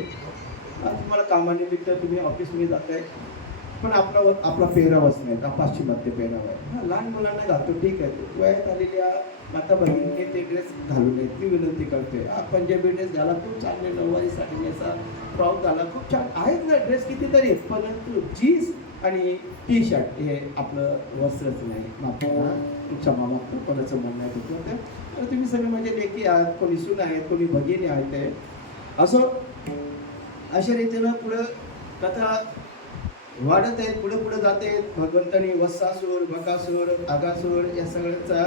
तुम्हाला कामानिमित्त तुम्ही ऑफिसमध्ये जाताय, पण आपला पेहरावच नाही का पाश्चिमात्य पेहराव आहे. हा लहान मुलांना घालतो ठीक आहे, वयात आलेल्या माता भगिनीने ते ड्रेस घालू नये ती विनंती करते. पंजाबी ड्रेस घाला, खूप चांगले, नऊवारी साडी नेसा, फ्रॉक घाला, खूप छान आहेत ना ड्रेस कितीतरी, परंतु जीन्स आणि टी शर्ट हे आपलं वस्त्रच नाही. मागतो क्षमा मागतो, कोणाचं म्हणणं आहे तर तुम्ही सगळे म्हणजे लेखी आहात, कोणी सून आहेत, कोणी भगिनी आहेत. ते असं अशा रीतीनं पुढं कथा वाढत आहेत, पुढे पुढे जाते. भगवंतांनी वत्सासूर, बकासूर, आगासूर या सगळ्यांचा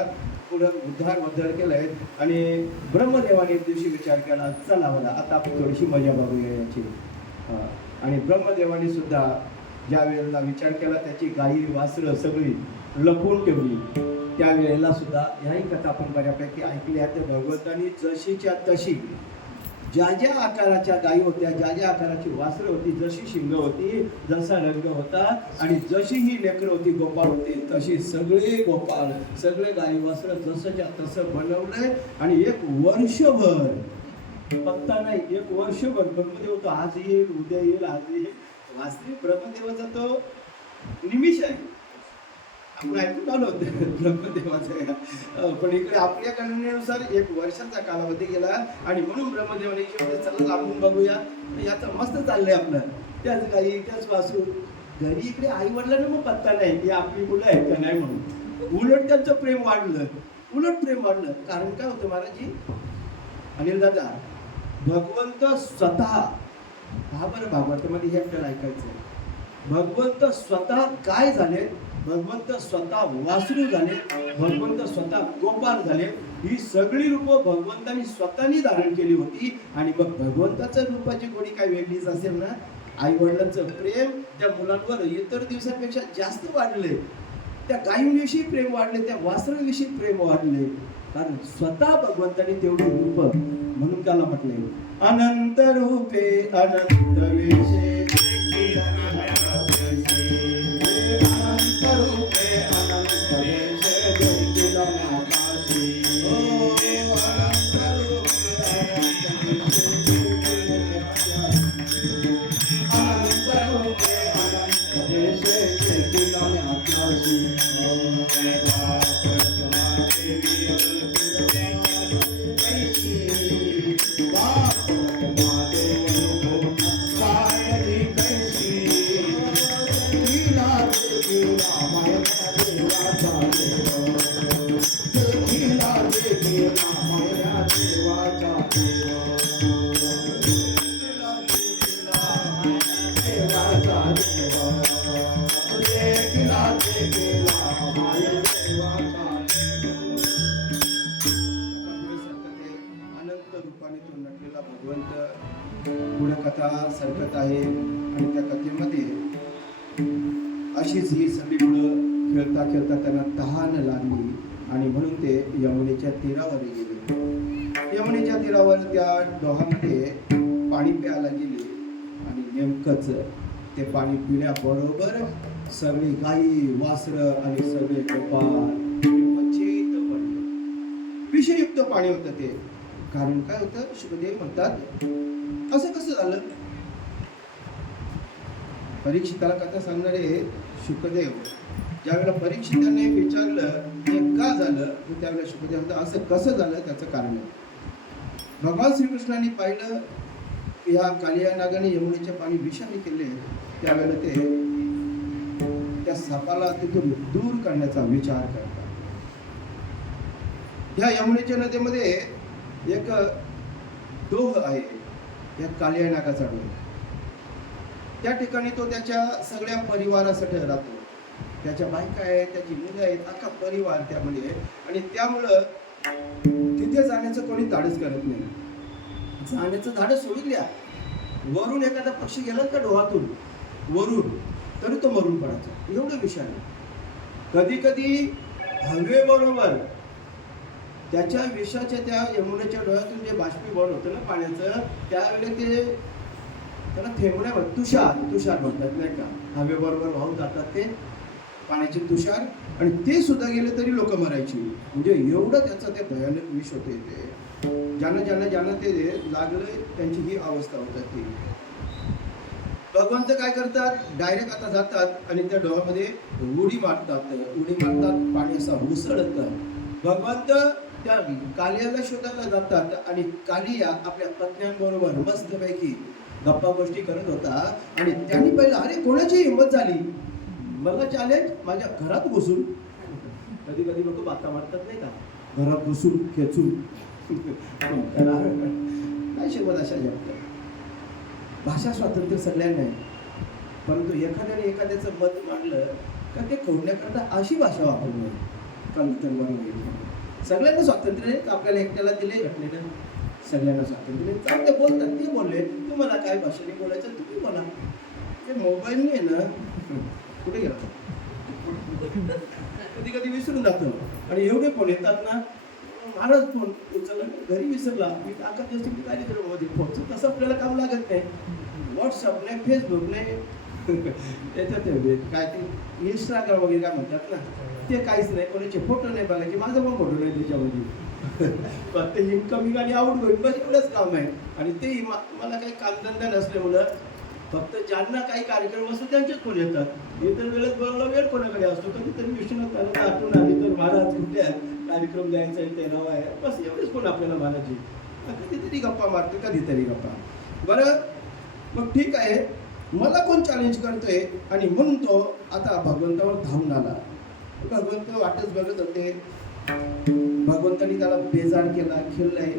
पुढं उद्धार केलाय. आणि ब्रह्मदेवाने एक दिवशी विचार केला, चला मला आता आपण थोडीशी मजा बघूया याची. आणि ब्रह्मदेवाने सुद्धा ज्या वेळेला विचार केला, त्याची गाई वासरं सगळी लपवून ठेवली. त्यावेळेला सुद्धा ह्याही कथा आपण बऱ्यापैकी ऐकल्या. तर भगवंतांनी जशीच्या तशी ज्या ज्या आकाराच्या गायी होत्या, ज्या ज्या आकाराची वासरं होती, जशी शिंग होती, जसा रंग होता आणि जशी ही लेकरं होती, गोपाळ होते, तशी सगळे गोपाळ, सगळे गायी वासरं जसंच्या तसं बनवलंय. आणि एक वर्षभर, पत्ता नाही, एक वर्षभर ब्रह्मदेव तो आज येईल, उद्या येईल, आज येईल. वास्तविक ब्रह्मदेवाचा तो निमिष आहे. आपण ऐकून आलो ब्रह्मदेवाचं, पण इकडे आपल्या गणनेनुसार एक वर्षाचा कालावधी गेला. आणि म्हणून ब्रह्मदेवाने चला लांबून बघूया, याचा मस्त चाललंय आपलं. त्याच गाई, त्याच वासरू, घरी इकडे आई वडिलांना मग पत्ता नाही की आपली मुलं आहेत का नाही म्हणून. उलट त्यांचं प्रेम वाढलं, उलट प्रेम वाढलं. कारण काय होतं महाराजजी, अनिल दादा, भगवंत स्वतः, हा बरं भागवतामध्ये हे आपल्याला ऐकायचं, भगवंत स्वतः काय झाले, भगवंत स्वतः वासरू झाले, भगवंत स्वतः गोपाळ झाले. ही सगळी रूपं भगवंतानी स्वतःनी धारण केली होती. आणि मग भगवंताच्या रूपाची गोडी काय वेगळीच असेल ना. आई वडिलांचं प्रेम त्या मुलांवर इतर दिवसांपेक्षा जास्त वाढले, त्या गायींविषयी प्रेम वाढले, त्या वासरांविषयी प्रेम वाढले, कारण स्वतः भगवंतानी तेवढी रूप. म्हणून त्याला म्हटले अनंत रूपे अनंत वेशे, कथा सरकत आहे. आणि त्या कथेमध्ये अशीच ही सगळी मुलं खेळता खेळता त्यांना तहान लागली आणि म्हणून ते यमुनेच्या तीरावर गेले. यमुनेच्या तीरावर त्या डोहामध्ये पाणी प्यायला गेले आणि नेमकंच ते पाणी पिण्याबरोबर सगळी गाई, वासरं आणि सगळे गोपाळ मच्छेत पडले. विषयुक्त पाणी होतं ते. कारण काय होतं, शुकदेव म्हणतात असं कसं झालं. परीक्षिताला कथा सांगणारे शुकदेव ज्यावेळेला परीक्षिताने विचारलं हे का झालं, त्यावेळेला शुकदेव म्हणतात असं कसं झालं, त्याचं कारण आहे. भगवान श्रीकृष्णाने पाहिलं की ह्या कालिया नागाने यमुनेचे पाणी विषारी केले. त्यावेळेला ते त्या सापाला तिथून दूर करण्याचा विचार करतात. ह्या यमुनेच्या नदीमध्ये एक डोह आहे, या कालिया नागाचा डोह. त्या ठिकाणी तो त्याच्या सगळ्या परिवारासाठी राहतो. त्याच्या बायका आहेत, त्याची मुलं आहेत, अख्खा परिवार त्यामध्ये. आणि त्यामुळं तिथे जाण्याचं कोणी धाडस करत नाही. जाण्याचं धाडस सोडून द्या, वरून एखादा पक्षी गेला का डोहातून वरून, तरी तो मरून पडायचा, एवढं विषारी. कधी कधी हवेबरोबर त्याच्या विषाच्या त्या यमुनेच्या डोळ्यातून जे बाष्पीभवन होतं ना पाण्याचं, त्यावेळेला ते त्याला थेंबण्या तुषार म्हणतात नाही का, हवेबरोबर वाहून जातात ते पाण्याचे तुषार, आणि ते सुद्धा गेले तरी लोक मरायची. म्हणजे एवढं त्याचं ते भयानक विष होते. ते ज्यांना ते लागलं त्यांची ही अवस्था होतात. ती भगवंत काय करतात, डायरेक्ट आता जातात आणि त्या डोळ्यामध्ये उडी मारतात, पाणी असं उसळतं. भगवंत त्या कालियाला शोधायला जातात आणि कालिया आपल्या पत्न्यांबरोबर मस्तपैकी गप्पा गोष्टी करत होता. आणि त्यांनी पहिलं, अरे कोणाची हिंमत झाली मला चॅलेंज माझ्या घरात घुसून, कधी कधी लोक बाता मारतात नाही का, घरात घुसून खेचून काय शिकवत अशा जगतात. भाषा स्वातंत्र्य सगळ्यांना आहे, परंतु एखाद्याने एखाद्याचं मत मांडलं का ते खोडण्याकरता अशी भाषा वापरू नये. सगळ्यांना स्वातंत्र्य आहे, आपल्याला एकट्याला दिले घटनेनं सगळ्यांना स्वातंत्र्य. चांगले बोलतात, ते बोलले तुम्हाला काय भाषेने बोलायचं तुम्ही बोला. ते मोबाईलने आहे ना, कुठे गेला कधी कधी विसरून जातो. आणि एवढे फोन येतात ना, महाराज फोन उचलला घरी विसरला, मी अख्खा दिवस मी कार्यक्रमामध्ये फोनचं तसं आपल्याला काम लागत नाही. व्हॉट्सअप नाही, फेसबुक नाही, त्याच्यात काय ते इंस्टाग्राम वगैरे काय म्हणतात ना, ते काहीच नाही. कोणाचे फोटो नाही बघायचे, माझा पण फोटो नाही त्याच्यामध्ये. फक्त इन्कमिंग आणि आउट गोईंग बस एवढंच काम आहे. आणि तेही मला काही कामधंदा नसल्यामुळं फक्त ज्यांना काही कार्यक्रम असतो त्यांचेच फोन येतात. इतर वेळेस बोलायला वेळ कोणाकडे असतो. कधीतरी विश्वनाथ तालुका आठवून आली तर महाराज कुठे आहेत, कार्यक्रम द्यायचा आहे, ते नाव आहे, बस एवढेच फोन आपल्याला मारायची. कधीतरी गप्पा मारते, कधीतरी गप्पा. बरं मग ठीक आहे, मला कोण चॅलेंज करतोय, आणि म्हणून तो आता भगवंतावर धावून आला. भगवंत वाटच बघत होते. भगवंतानी त्याला बेजाड केला, खेळलाय.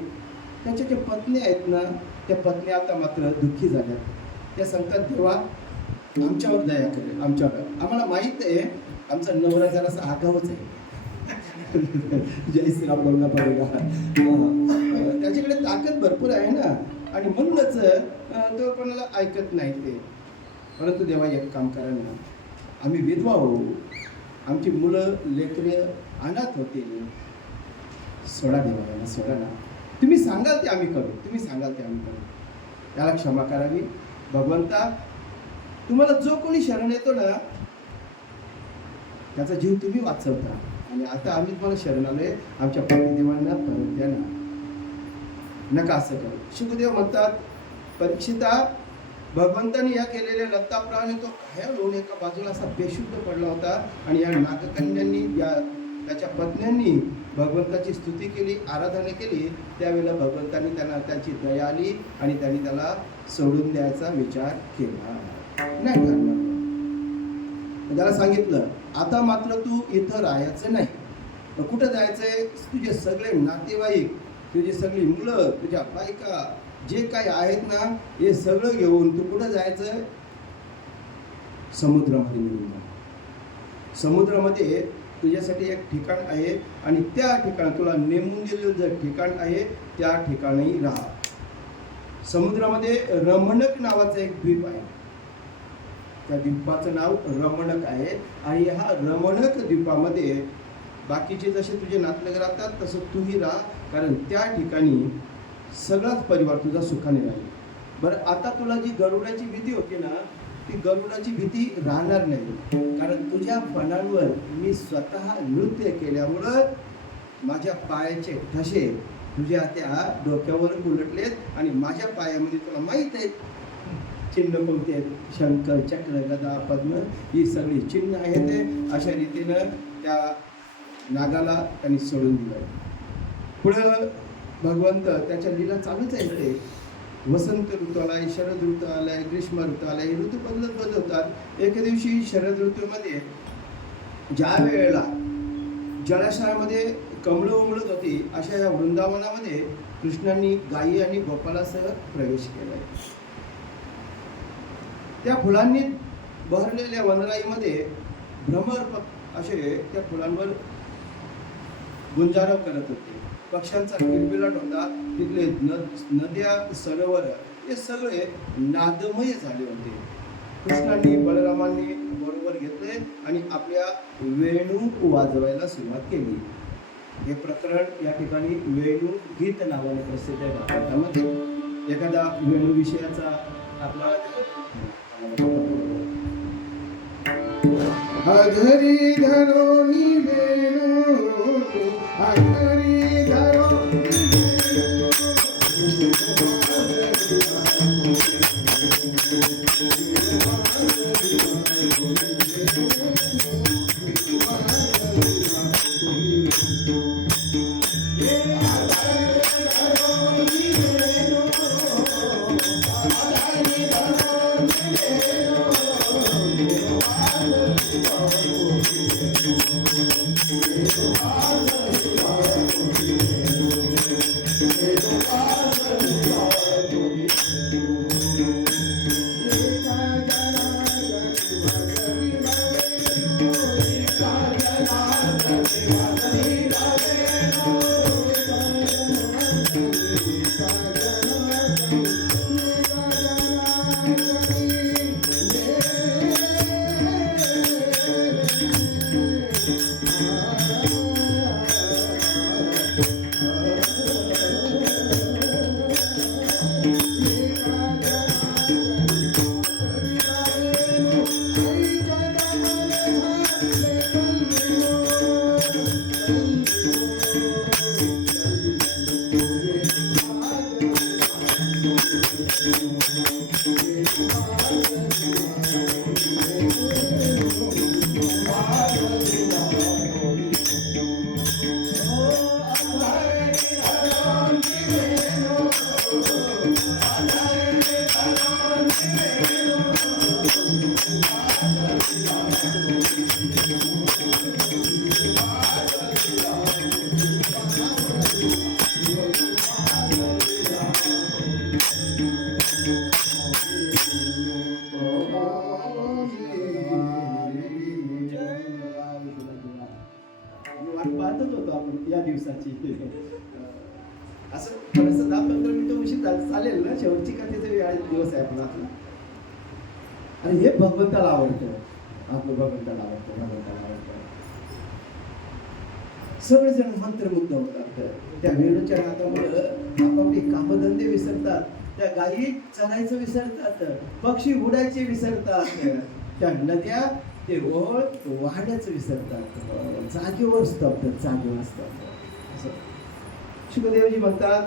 त्याच्या ज्या पत्नी आहेत ना, त्या पत्नी आता मात्र दुःखी झाल्या. त्या सांगतात, देवा आमच्यावर दया करेल, आमच्यावर. आम्हाला माहित आहे आमचा नवरा जरासा आगावच आहे. जय श्रीराम बोलला पडेगा. त्याच्याकडे ताकद भरपूर आहे ना, आणि म्हणूनच तो कोणाला ऐकत नाही ते. परंतु देवा एक काम करा ना, आम्ही विधवा होऊ, आमची मुलं लेकरे अनाथ होतील, सोडा देवा, सोडा ना. तुम्ही सांगाल ते आम्ही करू, तुम्ही सांगाल ते आम्ही करू. त्याला क्षमा करावी. भगवंता तुम्हाला जो कोणी शरण येतो ना, त्याचा जीव तुम्ही वाचवता. आणि आता आम्ही तुम्हाला शरण आलोय, आमच्या पतिदेवांना परत द्या ना, नका असं करू. शुकदेव म्हणतात, परीक्षिता भगवंतानी या केलेल्या लत्ताप्रहाने तो घायल होऊन एका बाजूला असा बेशुद्ध पडला होता. आणि या नागकन्यांनी, या त्याच्या पत्न्यांनी भगवंताची स्तुती केली, आराधना केली. त्यावेळेला भगवंतांनी त्यांना त्याची दया आली आणि त्यांनी त्याला सोडून द्यायचा विचार केला. नाही करणार. त्याला सांगितलं, आता मात्र तू इथं राहायचं नाही. कुठं जायचंय, तुझे सगळे नातेवाईक, तुझी सगळी मुलं, तुझ्या बायका जे काही आहेत ना, हे सगळं घेऊन तू कुठं जायचं, समुद्रामध्ये निघून जा. समुद्रामध्ये तुझ्यासाठी एक ठिकाण आहे, आणि त्या ठिकाण तुला नेमून दिलेलं जे ठिकाण आहे त्या ठिकाणी राहा. समुद्रामध्ये रमणक नावाचं एक द्वीप आहे. त्या द्वीपाचं नाव रमणक आहे. आणि ह्या रमणक द्वीपामध्ये बाकीचे जसे तुझे नातलग राहतात तसं तूही राहा, कारण त्या ठिकाणी सगळाच परिवार तुझा सुखाने राहील. बरं, आता तुला जी गरुडाची भीती होती ना, ती गरुडाची भीती राहणार नाही, कारण तुझ्या फणांवर मी स्वतः नृत्य केल्यामुळं माझ्या पायाचे ठसे तुझ्या त्या डोक्यावर उलटलेत. आणि माझ्या पायामध्ये तुला माहीत आहे चिन्ह कोणते आहेत, शंख, चक्र, गदा, पद्म, ही सगळी चिन्ह आहेत. अशा रीतीनं त्या नागाला त्यांनी सोडून दिलं. पुढं भगवंत त्याच्या लीला चालूच आहे. ते वसंत ऋतू आलाय, शरद ऋतू आलाय, ग्रीष्म ऋतू आलाय, हे ऋतू बदलत होतात. एके दिवशी शरद ऋतूमध्ये ज्या वेळेला जलाशयामध्ये कमळं उमळत होती, अशा या वृंदावनामध्ये कृष्णांनी गायी आणि गोपालासह प्रवेश केलाय. त्या फुलांनी बहरलेल्या वनराईमध्ये भ्रमर असे त्या फुलांवर गुंजारव करत होते. पक्ष्यांचा किलबिलाट होता. तिथले नद्या, सरोवर हे सगळे नादमय झाले होते. कृष्णांनी बलरामांनी बरोबर घेतले आणि आपल्या वेणू वाजवायला सुरुवात केली. हे प्रकरण या ठिकाणी वेणू गीत नावाने प्रसिद्ध आहे भारतामध्ये. एखादा वेणू विषयाचा आपला हरी धरोनी वेणू हरी धरोनी वाट पाहतच होतो आपण या दिवसाची. असं थोडंसं 10-15 मिनिटं उशीर चालेल ना, शेवटची कथेचा दिवस आहे आपला. आणि हे भगवंताला आवडतं, आपलं भगवंताला आवडतं. सगळेजण मंत्रमुग्ध होतात त्या वेणूच्या नादामुळं. आपापली कामधंदे विसरतात, त्या गायी चरायचं विसरतात, पक्षी उडायचे विसरतात, त्या नद्या ते ओळ वाहण्याचं विसरतात, जागेवर स्तब्ध असतात. शुकदेवजी म्हणतात,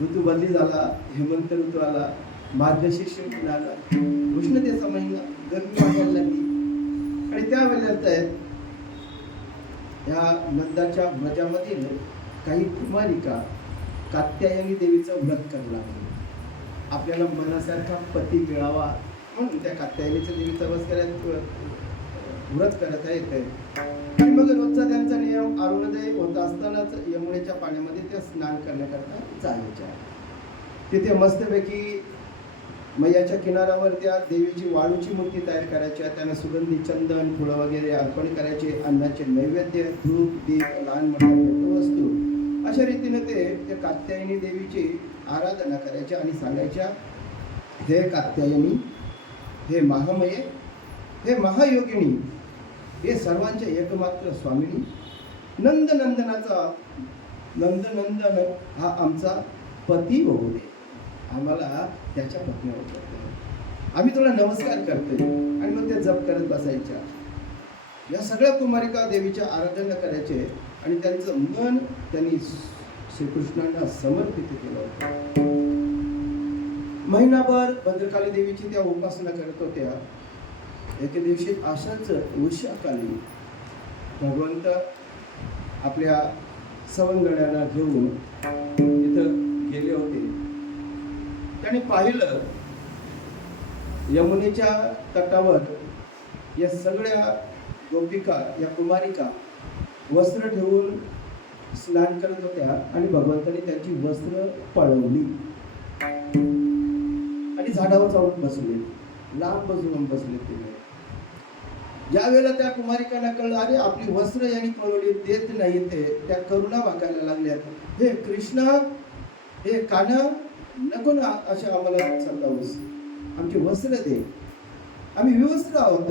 ऋतू बदली झाला, हेमंत ऋतू आला, मार्गशीर्ष महिना आला, उष्णतेचा महिना, गरमी वाढायला लागली. आणि त्यावेळेला या नंदाच्या व्रजामधील काही कुमारिका कात्यायनी देवीचं व्रत करू लागले. आपल्याला मनासारखा पती मिळावा म्हणून त्या कात्यायनीच्या देवीचं व्रत करत आहेत. आणि मग रोजचा त्यांचा नियम अरुणोदय होत असतानाच यमुनेच्या पाण्यामध्ये त्या स्नान करण्याकरता जायच्या. तिथे मस्तपैकी मैयाच्या किनाऱ्यावर त्या देवीची वाळूची मूर्ती तयार करायच्या, त्यांना सुगंधी चंदन फुलं वगैरे अर्पण करायचे, अन्नाचे नैवेद्य, धूप दीप, लहान मोठ्या भेटवस्तू अशा रीतीने ते कात्यायनी देवीची आराधना करायच्या आणि सांगायच्या, हे कात्यायनी, हे महामये, हे महायोगिनी, हे सर्वांचे एकमात्र स्वामिनी, नंदनंदन हा आमचा पती होऊ दे, आम्हाला त्याच्या पत्नी होत, आम्ही तुला नमस्कार करतोय. आणि मग ते जप करत बसायच्या. या सगळ्या कुमारिका देवीच्या आराधना करायचे आणि त्यांचं मन त्यांनी श्रीकृष्णांना समर्पित केलं होतं. महिनाभर भद्रकाली देवीची त्या उपासना करत होत्या. एके दिवशी अशाच उषाकाली भगवंत आपल्या सवंगड्यांना घेऊन इथं गेले होते. त्यांनी पाहिलं यमुनेच्या तटावर या सगळ्या गोपिका, या कुमारिका वस्त्र ठेवून स्नान करत होत्या आणि भगवंतांनी त्यांची वस्त्र पळवली आणि झाडावर जाऊन बसले, लांब बसून बसले. ते ज्या वेळेला त्या कुमारिकांना कळलं, अरे आपली वस्त्र यांनी पळवली, देत नाही, ते त्या करुणा वागायला लागल्यात. हे कृष्ण, हे कान्हा, नको ना अशा आम्हाला सतावूस, आमची वस्त्र दे, आम्ही विवस्त्र आहोत.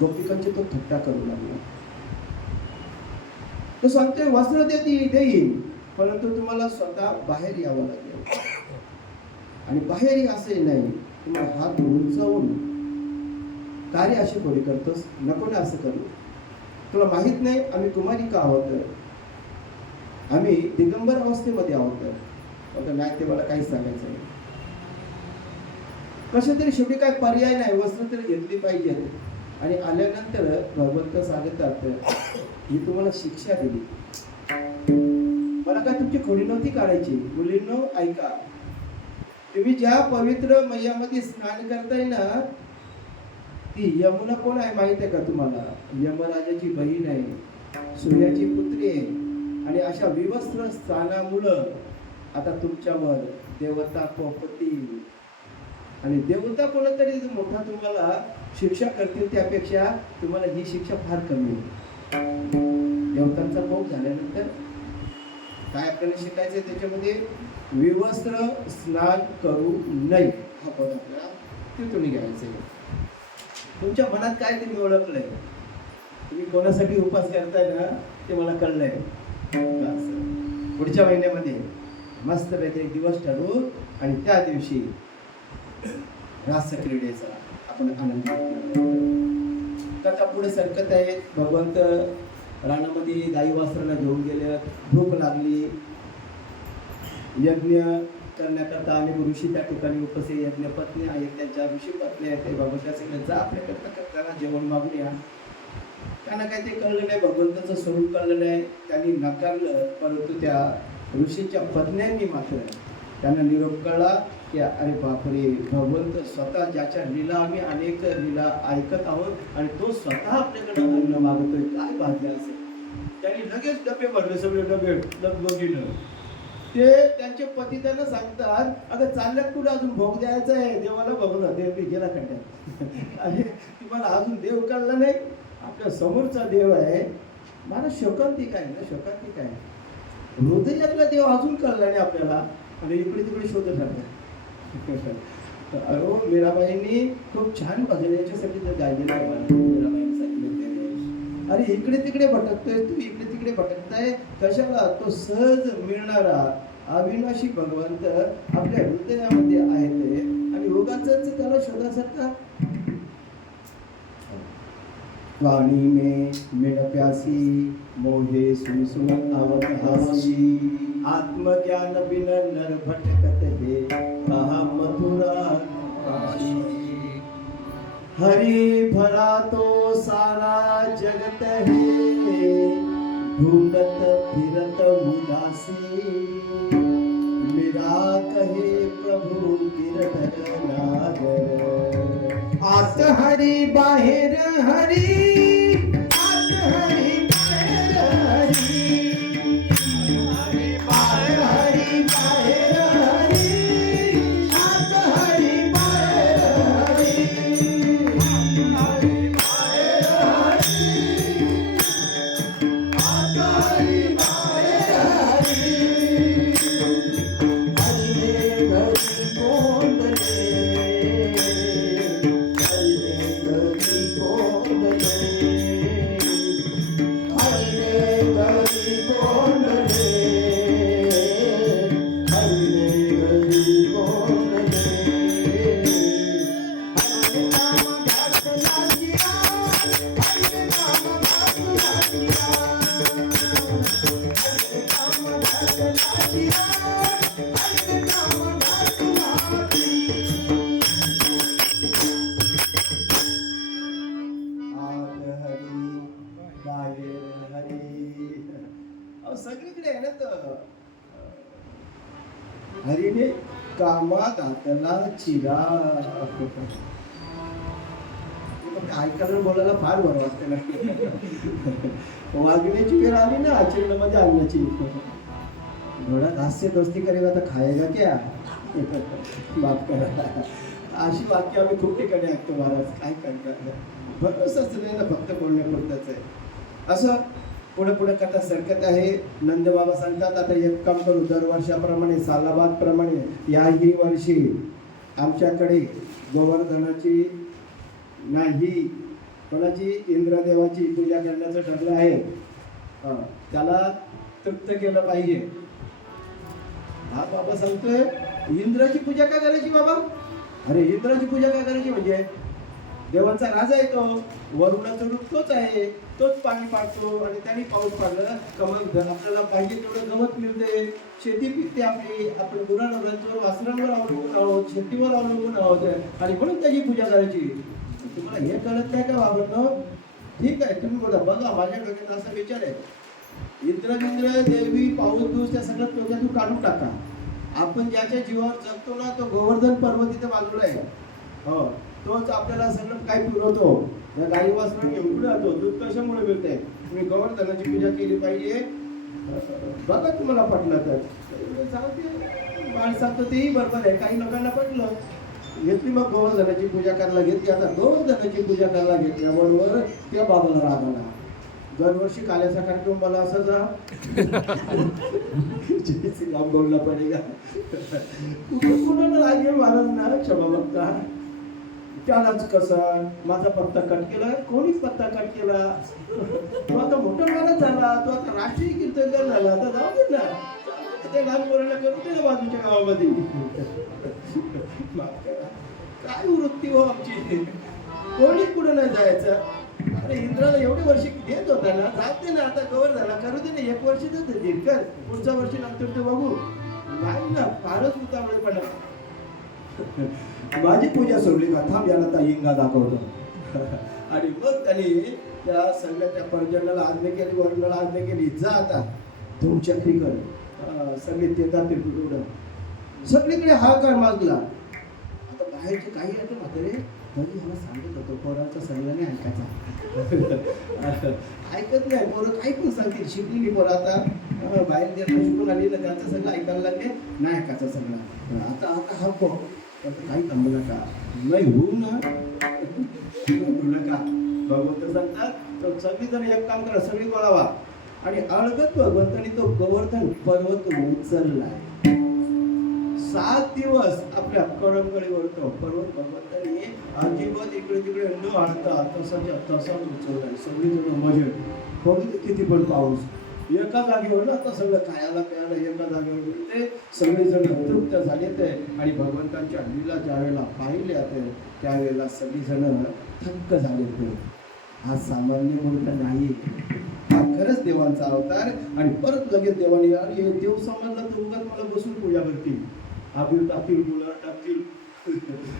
गोपिकांची तो थट्टा करू लागला. तो सांगतोय वस्त्र देईन, परंतु तुम्हाला स्वतः बाहेर यावं लागेल. आणि बाहेरही असे नाही, तुम्हाला हात उंचावून कार्य असे कोणी करतोस, नको ना असं करू. तुला माहित नाही आम्ही कुमारिका आहोत, आम्ही दिगंबर अवस्थेमध्ये आहोत. आता नाही ते मला काहीच सांगायचं नाही. कसं तरी शेवटी काय पर्याय नाही, वस्त्र तरी घेतली पाहिजे. आणि आल्यानंतर भगवंत सांगतात ही तुम्हाला शिक्षा दिली, मला काय तुमची खोडी नव्हती काढायची. मुलींनो ऐका, तुम्ही ज्या पवित्र मैयामध्ये स्नान करताय ना, ती यमुना कोण आहे माहित आहे का तुम्हाला? यमराजाची बहीण आहे, सूर्याची पुत्री आहे. आणि अशा विवस्त्र स्नानामुळं आता तुमच्यावर देवता कोपतील. आणि देवता कोणतरी मोठा तुम्हाला शिक्षा करतील, त्यापेक्षा तुम्हाला ही शिक्षा फार कमी आहे. देवतांचा कोप झाल्यानंतर काय आपल्याला शिकायचंय त्याच्यामध्ये? विवस्त्र स्नान करू नये हा पद आपल्याला तिथून घ्यायचंय. तुमच्या मनात काय ते मी ओळखलंय, तुम्ही कोणासाठी उपास करताय ना ते मला कळलंय. पुढच्या महिन्यामध्ये मस्त पैकी एक दिवस ठरवू आणि त्या दिवशी रास क्रीडेचा आपण आनंद घेतला. कथा पुढे सरकत आहे. भगवंत रानामध्ये गाई वासरांना घेऊन गेले, भूक लागली, यज्ञ करण्याकरता अनेक ऋषी त्या ठिकाणी उपस्थित, यज्ञ पत्नी आहेत, त्यांच्या ऋषी पत्नी आहेत. ते भगवंता सांगितलं जा आपल्याकरता करताना जेवण मागून या. त्यांना काही ते कळलं नाही, भगवंताचं स्वरूप कळलं नाही, त्यांनी नाकारलं. परंतु त्या ऋषीच्या पत्न्यांनी मात्र त्यांना निरोप कळला की अरे बापरे, भगवंत स्वतः ज्याच्या लीला आम्ही अनेक लीला ऐकत आहोत आणि तो स्वतः आपल्याकडे अन्न मागतोय, काय भाग्य असेल. त्यांनी लगेच डबे भरले, सगळे डबे लगबगीनं. ते त्यांचे पती त्यांना सांगतात अगं चालल्यात कुठं, अजून भोग द्यायचा आहे देवाला. भोगला देव मी गेला खड्ड्यात. अरे तुम्हाला अजून देव कळला नाही, आपल्या समोरचा देव आहे. मला शोकांतिक आहे ना, शोकांतिक आहे. हृदयातला देव अजून कळला नाही आपल्याला आणि इकडे तिकडे शोधत राहतो. अरे मीराबाईंनी खूप छान भजन याच्यासाठी जर गायलेलं आहे. मीराबाईंनी सांगितलं अरे इकडे तिकडे भटकतोय तू, इकडे तिकडे भटकताय कशाला? तो सहज मिळणारा अविनाशी भगवंत आपल्या हृदयामध्ये आहे ते, आणि उगाचच त्याला शोधासारखा. वाणी में मेड प्यासी मोहे सुन सुन आवत हासी, आत्मज्ञान बिन नर भटकत हे कहा मथुरा काशी. हरि भरा तो सारा जगत है ढूंढत फिरत उदासी, मेरा कहे प्रभु गिरधर नागर. आत हरी बाहेर हरी, आत हरी बाहेर हरी, आत हरी बाहेर हरी, आत हरी बाहेर हरी, आत हरी बाहेर हरी, आत हरी बाहेर हरी. हरी घरी कोंडले, सगळीकडे आहे ना तर. हरीने कामा घातला चिरा. ऐकायला बोलायला फार बरं वाटतं ना. वागण्याची वेळ आली ना चिरणामध्ये आणण्याची. घोड्यात हास्य दोस्ती करेगा तर खायगा क्या, माफ करा. अशी वाक्य आम्ही खूप ठिकाणी ऐकतो महाराज. काय करतात भरोसाच नाही ना, फक्त बोलण्यापुरतच आहे. असं पुढे पुढे कथा सरकत आहे. नंदबाबा सांगतात आता एक काम करू, दरवर्षाप्रमाणे सालाबादप्रमाणे याही वर्षी आमच्याकडे गोवर्धनाची नाही कोणाची इंद्रदेवाची पूजा करण्याचं ठरलं आहे. त्याला तृप्त केलं पाहिजे. हा बाबा सांगतोय इंद्राची पूजा का करायची बाबा? अरे इंद्राची पूजा का करायची म्हणजे देवांचा राजा आहे तो, वरुणाचं रूप तोच आहे, तोच पाणी पाडतो आणि त्याने पाऊस पाडला का मग आपल्याला पाहिजे तेवढं गवत मिळते, शेती पिकते आपली, आपण गुराढोरांवर वासरांवर अवलंबून आहोत, शेतीवर अवलंबून आहोत आणि म्हणून त्याची पूजा करायची. तुम्हाला हे कळत नाही का बाबांनो? ठीक आहे, तुम्ही बघा माझ्या डोक्यात असा विचार आहे, इंद्र देवी पाऊस बिऊस त्या सगळ्या डोक्यातून काढून टाका. आपण ज्याच्या जीवावर जगतो ना तो गोवर्धन पर्वत इथे बाजूला आहे. हो, तोच आपल्याला सगळं काय पुरवतो. त्या गाई वासरा घेऊन पुढे जातो. दूध कशामुळे मिळते? तुम्ही गोवर्धनाची पूजा केली पाहिजे. बघा तुम्हाला पटलं तर सांगते माणसाचं तेही बरोबर आहे. काही लोकांना पटलं, घेतली मग गोवर्धनाची पूजा करायला घेतली. आता गोवर्धनाची पूजा करायला घेतल्याबरोबर त्या बाबाला राग आला. दरवर्षी काल्याचा कार्यक्रम मला असाच लांब बोलला पडेगा. कोणाला राग येईल महाराज ना, क्षमा मागता. त्यालाच कसं माझा पत्ता कट केला, कोणीच पत्ता कट केला. तो आता मोठा माणूस झाला, तो आता राष्ट्रीय कीर्तनकार झाला. आता जाऊ दे ना, ते लहान पोरांना करू दे ना बाजूच्या गावामध्ये. काय वृत्ती हो आमची, कोणीच पुढे नाही जायचं. अरे इंद्राला एवढे वर्ष देत होता ना, जात दे ना, आता कवर झाला, करू दे ना, 1 वर्ष देत कर, पुढच्या वर्षी नंतर ते बघू. नाही ना, फारच उतावळेपणा. माझी पूजा सोडली का, थांब याला आता इंगा दाखवतो. आणि मग त्यांनी त्या सगळ्या त्या पर्जन्याला आज्ञा केली, वरुणाला आज्ञा केली, जा आता धूम चक्री कर. सगळे तेतात तिकडं सगळीकडे हाहाकार माजला. आता बाहेरचे काही आहे म्हातारे म्हणजे ह्याला सांगत होतो, पोरांचा सगळ्यांनी ऐकायचा. ऐकत नाही पोरं, काही पण सांगतील. शिकलेली पोरं आता बाहेर जे शिकून आली ना, त्यांचं सगळं ऐकायला लागले, नाही ऐकायचं सगळं. आता आता हा पो काही थांबू नका, नाही होऊ ना बोलू नका. भगवंत सांगतात तर सगळीजण एक काम करा, सगळी बोलावा. आणि अळगत भगवंतानी तो गोवर्धन पर्वत उचललाय. 7 दिवस आपल्या कळंगळीवर तो पर्वत भगवंतानी अजिबात इकडे तिकडे न आणता तसाच उचललाय. सगळीजण मजेत, पडू किती पण पाऊस, एका जागेवर ना आता सगळं खायला प्यायला एका जागेवर ते सगळेजण तृप्त झाले. ते आणि भगवंतांच्या लीला ज्यावेळेला पाहिल्या ते त्यावेळेला सगळीजण थक्क झाले. ते हा सामान्य मूर्ख नाही, हा खरंच देवांचा अवतार. आणि परत लगेच देवाने आणि देव समजला तर उगाच मला बसून पूजा करतील, आबील टाकतील, गुलाल टाकतील,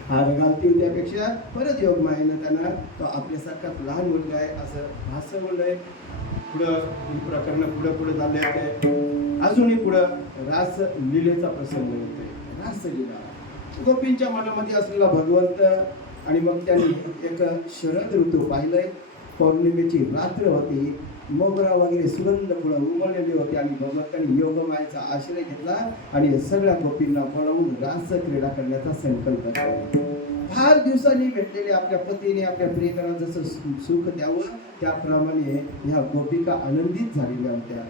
हार घालतील. त्यापेक्षा परत योग मायेनं त्यांना तो आपल्यासारखा लहान मुलगा आहे असं भासवलंय. पुढं ही प्रकरण पुढे झाले होते. अजूनही पुढं रास लीलेचा प्रसंग होते. रासलीला गोपींच्या मनामध्ये असलेला भगवंत. आणि मग त्यांनी एक शरद ऋतू पाहिलंय. पौर्णिमेची रात्र होती, मोगरा वगैरे सुगंध फुलं उमललेली होती. आणि भगवंतांनी योगमायेचा आश्रय घेतला आणि सगळ्या गोपींना बोलावून रास क्रीडा करण्याचा संकल्प केला. फार दिवसांनी भेटलेले आपल्या पतीने आपल्या प्रियकराला जसं सुख द्यावं त्याप्रमाणे ह्या गोपिका आनंदित झालेल्या होत्या.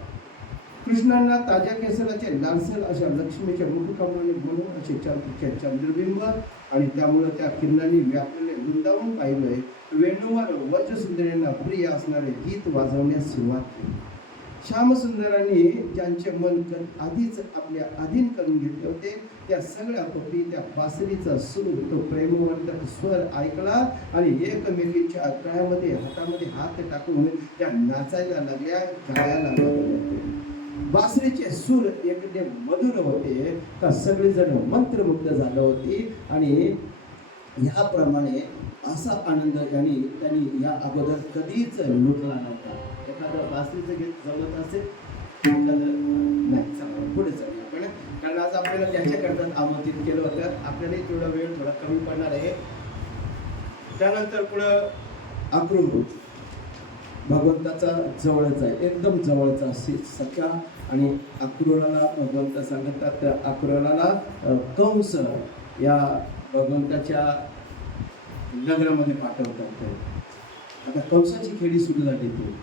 कृष्णांना ताज्या केसराचे लालसर अशा लक्ष्मीच्या मुखकमळाने म्हणून असे चंद्रबिंब आणि त्यामुळे त्या किरणांनी व्यापलेले वृंदावन पाहिलंय. वेणूवर वज्रसुंदरींना प्रिय असणारे गीत वाजवण्यास सुरुवात केली. श्यामसुंदरांनी ज्यांचे मन आधीच आपल्या अधीन करून घेतले होते त्या सगळ्या गोपी त्या बासरीचा सूर, तो प्रेमवर्धक स्वर ऐकला आणि एकमेकींच्या गळ्यामध्ये हातामध्ये हात टाकून त्या नाचायला लागल्या, गायला लागल्या. बासरीचे सूर एकदम मधुर होते का सगळेजण मंत्रमुग्ध झाले होते. आणि ह्याप्रमाणे असा आनंद त्यांनी या अगोदर कधीच लुटला नव्हता. एखादं बासरीचं गीत जमत असेल, एखादं नाही चांगलं पुढे चालू आपण, कारण आज आपल्याला त्याच्याकरता आमंत्रित केलं होतं. आपल्यालाही तेवढा वेळ थोडा कमी पडणार आहे. त्यानंतर पुढं अक्रूर भगवंताचा जवळचा आहे, एकदम जवळचा सख्या. आणि अक्रूराला भगवंत सांगतात, अक्रूराला कंस या भगवंताच्या नगरामध्ये पाठवतात. आता कंसाची खेळी सुरू झाली. ती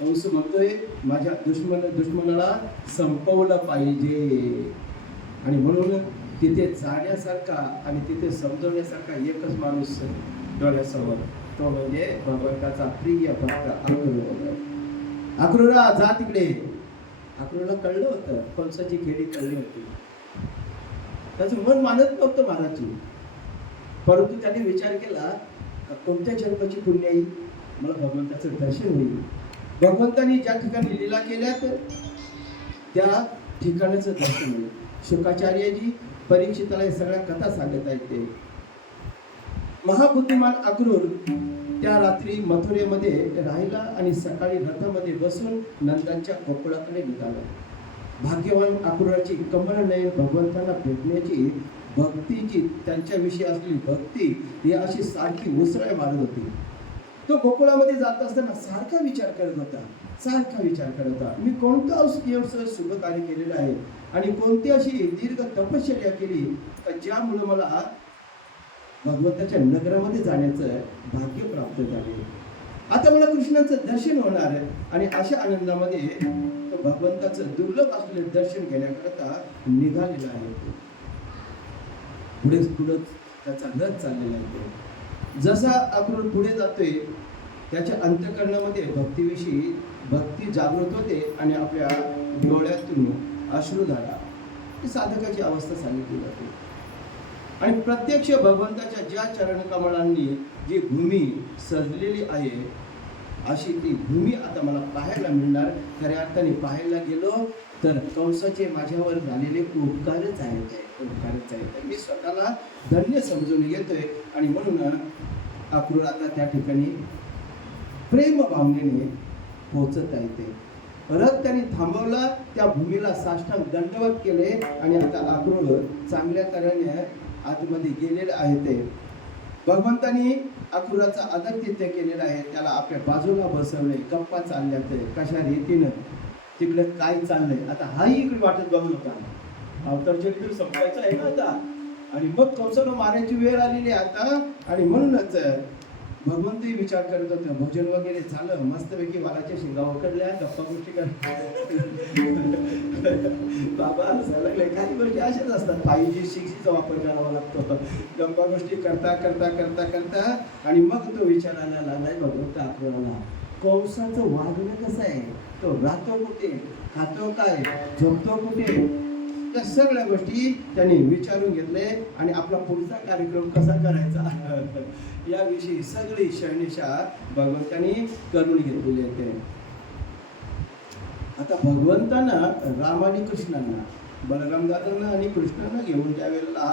कंस म्हणतोय माझ्या दुश्मनाला संपवलं पाहिजे. आणि म्हणून तिथे जाण्यासारखा आणि तिथे समजवण्यासारखा एकच माणूस डोळ्यासमोर, तो म्हणजे भगवंताचा प्रिय भक्त अक्रूर. अक्रूरा जा तिकडे. अक्रूरला कळलं होतं, कंसाची खेळी कळली होती. त्याचं मन मानत नव्हतं महाराजची, परंतु त्याने विचार केला कोणत्या जन्माची पुण्य येईल, मला भगवंताचं दर्शन होईल. भगवंतांनी ज्या ठिकाणी लीला केल्यात त्या ठिकाणाचं दर्शन होईल. शुकाचार्यजी परीक्षिताला हे सगळ्या कथा सांगत आहेत. ते महाबुद्धिमान अक्रूर त्या रात्री मथुरेमध्ये राहिला आणि सकाळी रथामध्ये बसून नंदांच्या गोकुळाकडे निघाला. भाग्यवान अक्रूराची कमलनयन भगवंतांना भेटण्याची भक्तीची त्यांच्याविषयी असलेली भक्ती ही अशी सारखी उसळ्या मारत होती. तो गोकुळामध्ये जात असताना सारखा विचार करत होता, मी कोणतं शुभ कार्य केलेलं आहे आणि कोणती अशी दीर्घ तपश्चर्या केली ज्यामुळे मला भगवंताच्या नगरामध्ये जाण्याचं भाग्य प्राप्त झाले. आता मला कृष्णाचं दर्शन होणार आहे आणि अशा आनंदामध्ये तो भगवंताचं दुर्लभ असलेलं दर्शन घेण्याकरता निघालेला आहे. पुढे त्याचा रथ चाललेला आहे. जसा अक्रूर पुढे जातोय त्याच्या अंतःकरणामध्ये भक्तीविषयी भक्ती जागृत होते आणि आपल्या डोळ्यातून अश्रुधारा ही साधकाची अवस्था सांगितली जाते. आणि प्रत्यक्ष भगवंताच्या ज्या चरणकमलांनी जी भूमी सजलेली आहे अशी ती भूमी आता मला पाहायला मिळणार. खऱ्या अर्थाने पाहायला गेलो तर कंसाचे माझ्यावर झालेले उपकारच आहेत. मी स्वतःला धन्य समजून घेतोय आणि म्हणून अक्रूर आता त्या ठिकाणी प्रेम भावनेने पोहोचत आहे. ते रथ त्यांनी थांबवला, त्या भूमीला साष्टांग दंडवत केले आणि आता अक्रूर चांगल्या तऱ्हेने आतमध्ये गेलेलं आहे. ते भगवंतांनी अक्रूराचा आदरातिथ्य केलेला आहे. त्याला आपल्या बाजूला बसवले, गप्पा चालल्या ते कशा रीतीनं तिकडे काय चाललंय. आता हाही इकडे वाटत बघू नका, अवतार चरित्र संपवायचं आहे ना आता, आणि मग कंसाला मारायची वेळ आलेली आहे आता. आणि म्हणूनच भगवंतही विचार करत होते, भोजन वगैरे झालं, मस्तपैकी वालाच्या शिंगा उकडल्या, गप्पा गोष्टी बाबा हसायला लागले. काही गोष्टी अशाच असतात, 5G 6Gचा वापर करावा लागतो. गप्पा गोष्टी करता करता करता करता आणि मग तो विचारायला लागलाय भगवंत अक्रूराला, कंसाचं वागणं कसं आहे, तो राहतो कुठे, खातो काय, झोपतो कुठे, त्या सगळ्या गोष्टी त्यांनी विचारून घेतले आणि आपला पुढचा कार्यक्रम कसा करायचा याविषयी सगळी शहानिशा भगवंतांनी करून घेतलेली आहे. आता भगवंतांना राम आणि कृष्णांना, बलराम दादांना आणि कृष्णांना घेऊन ज्या वेळेला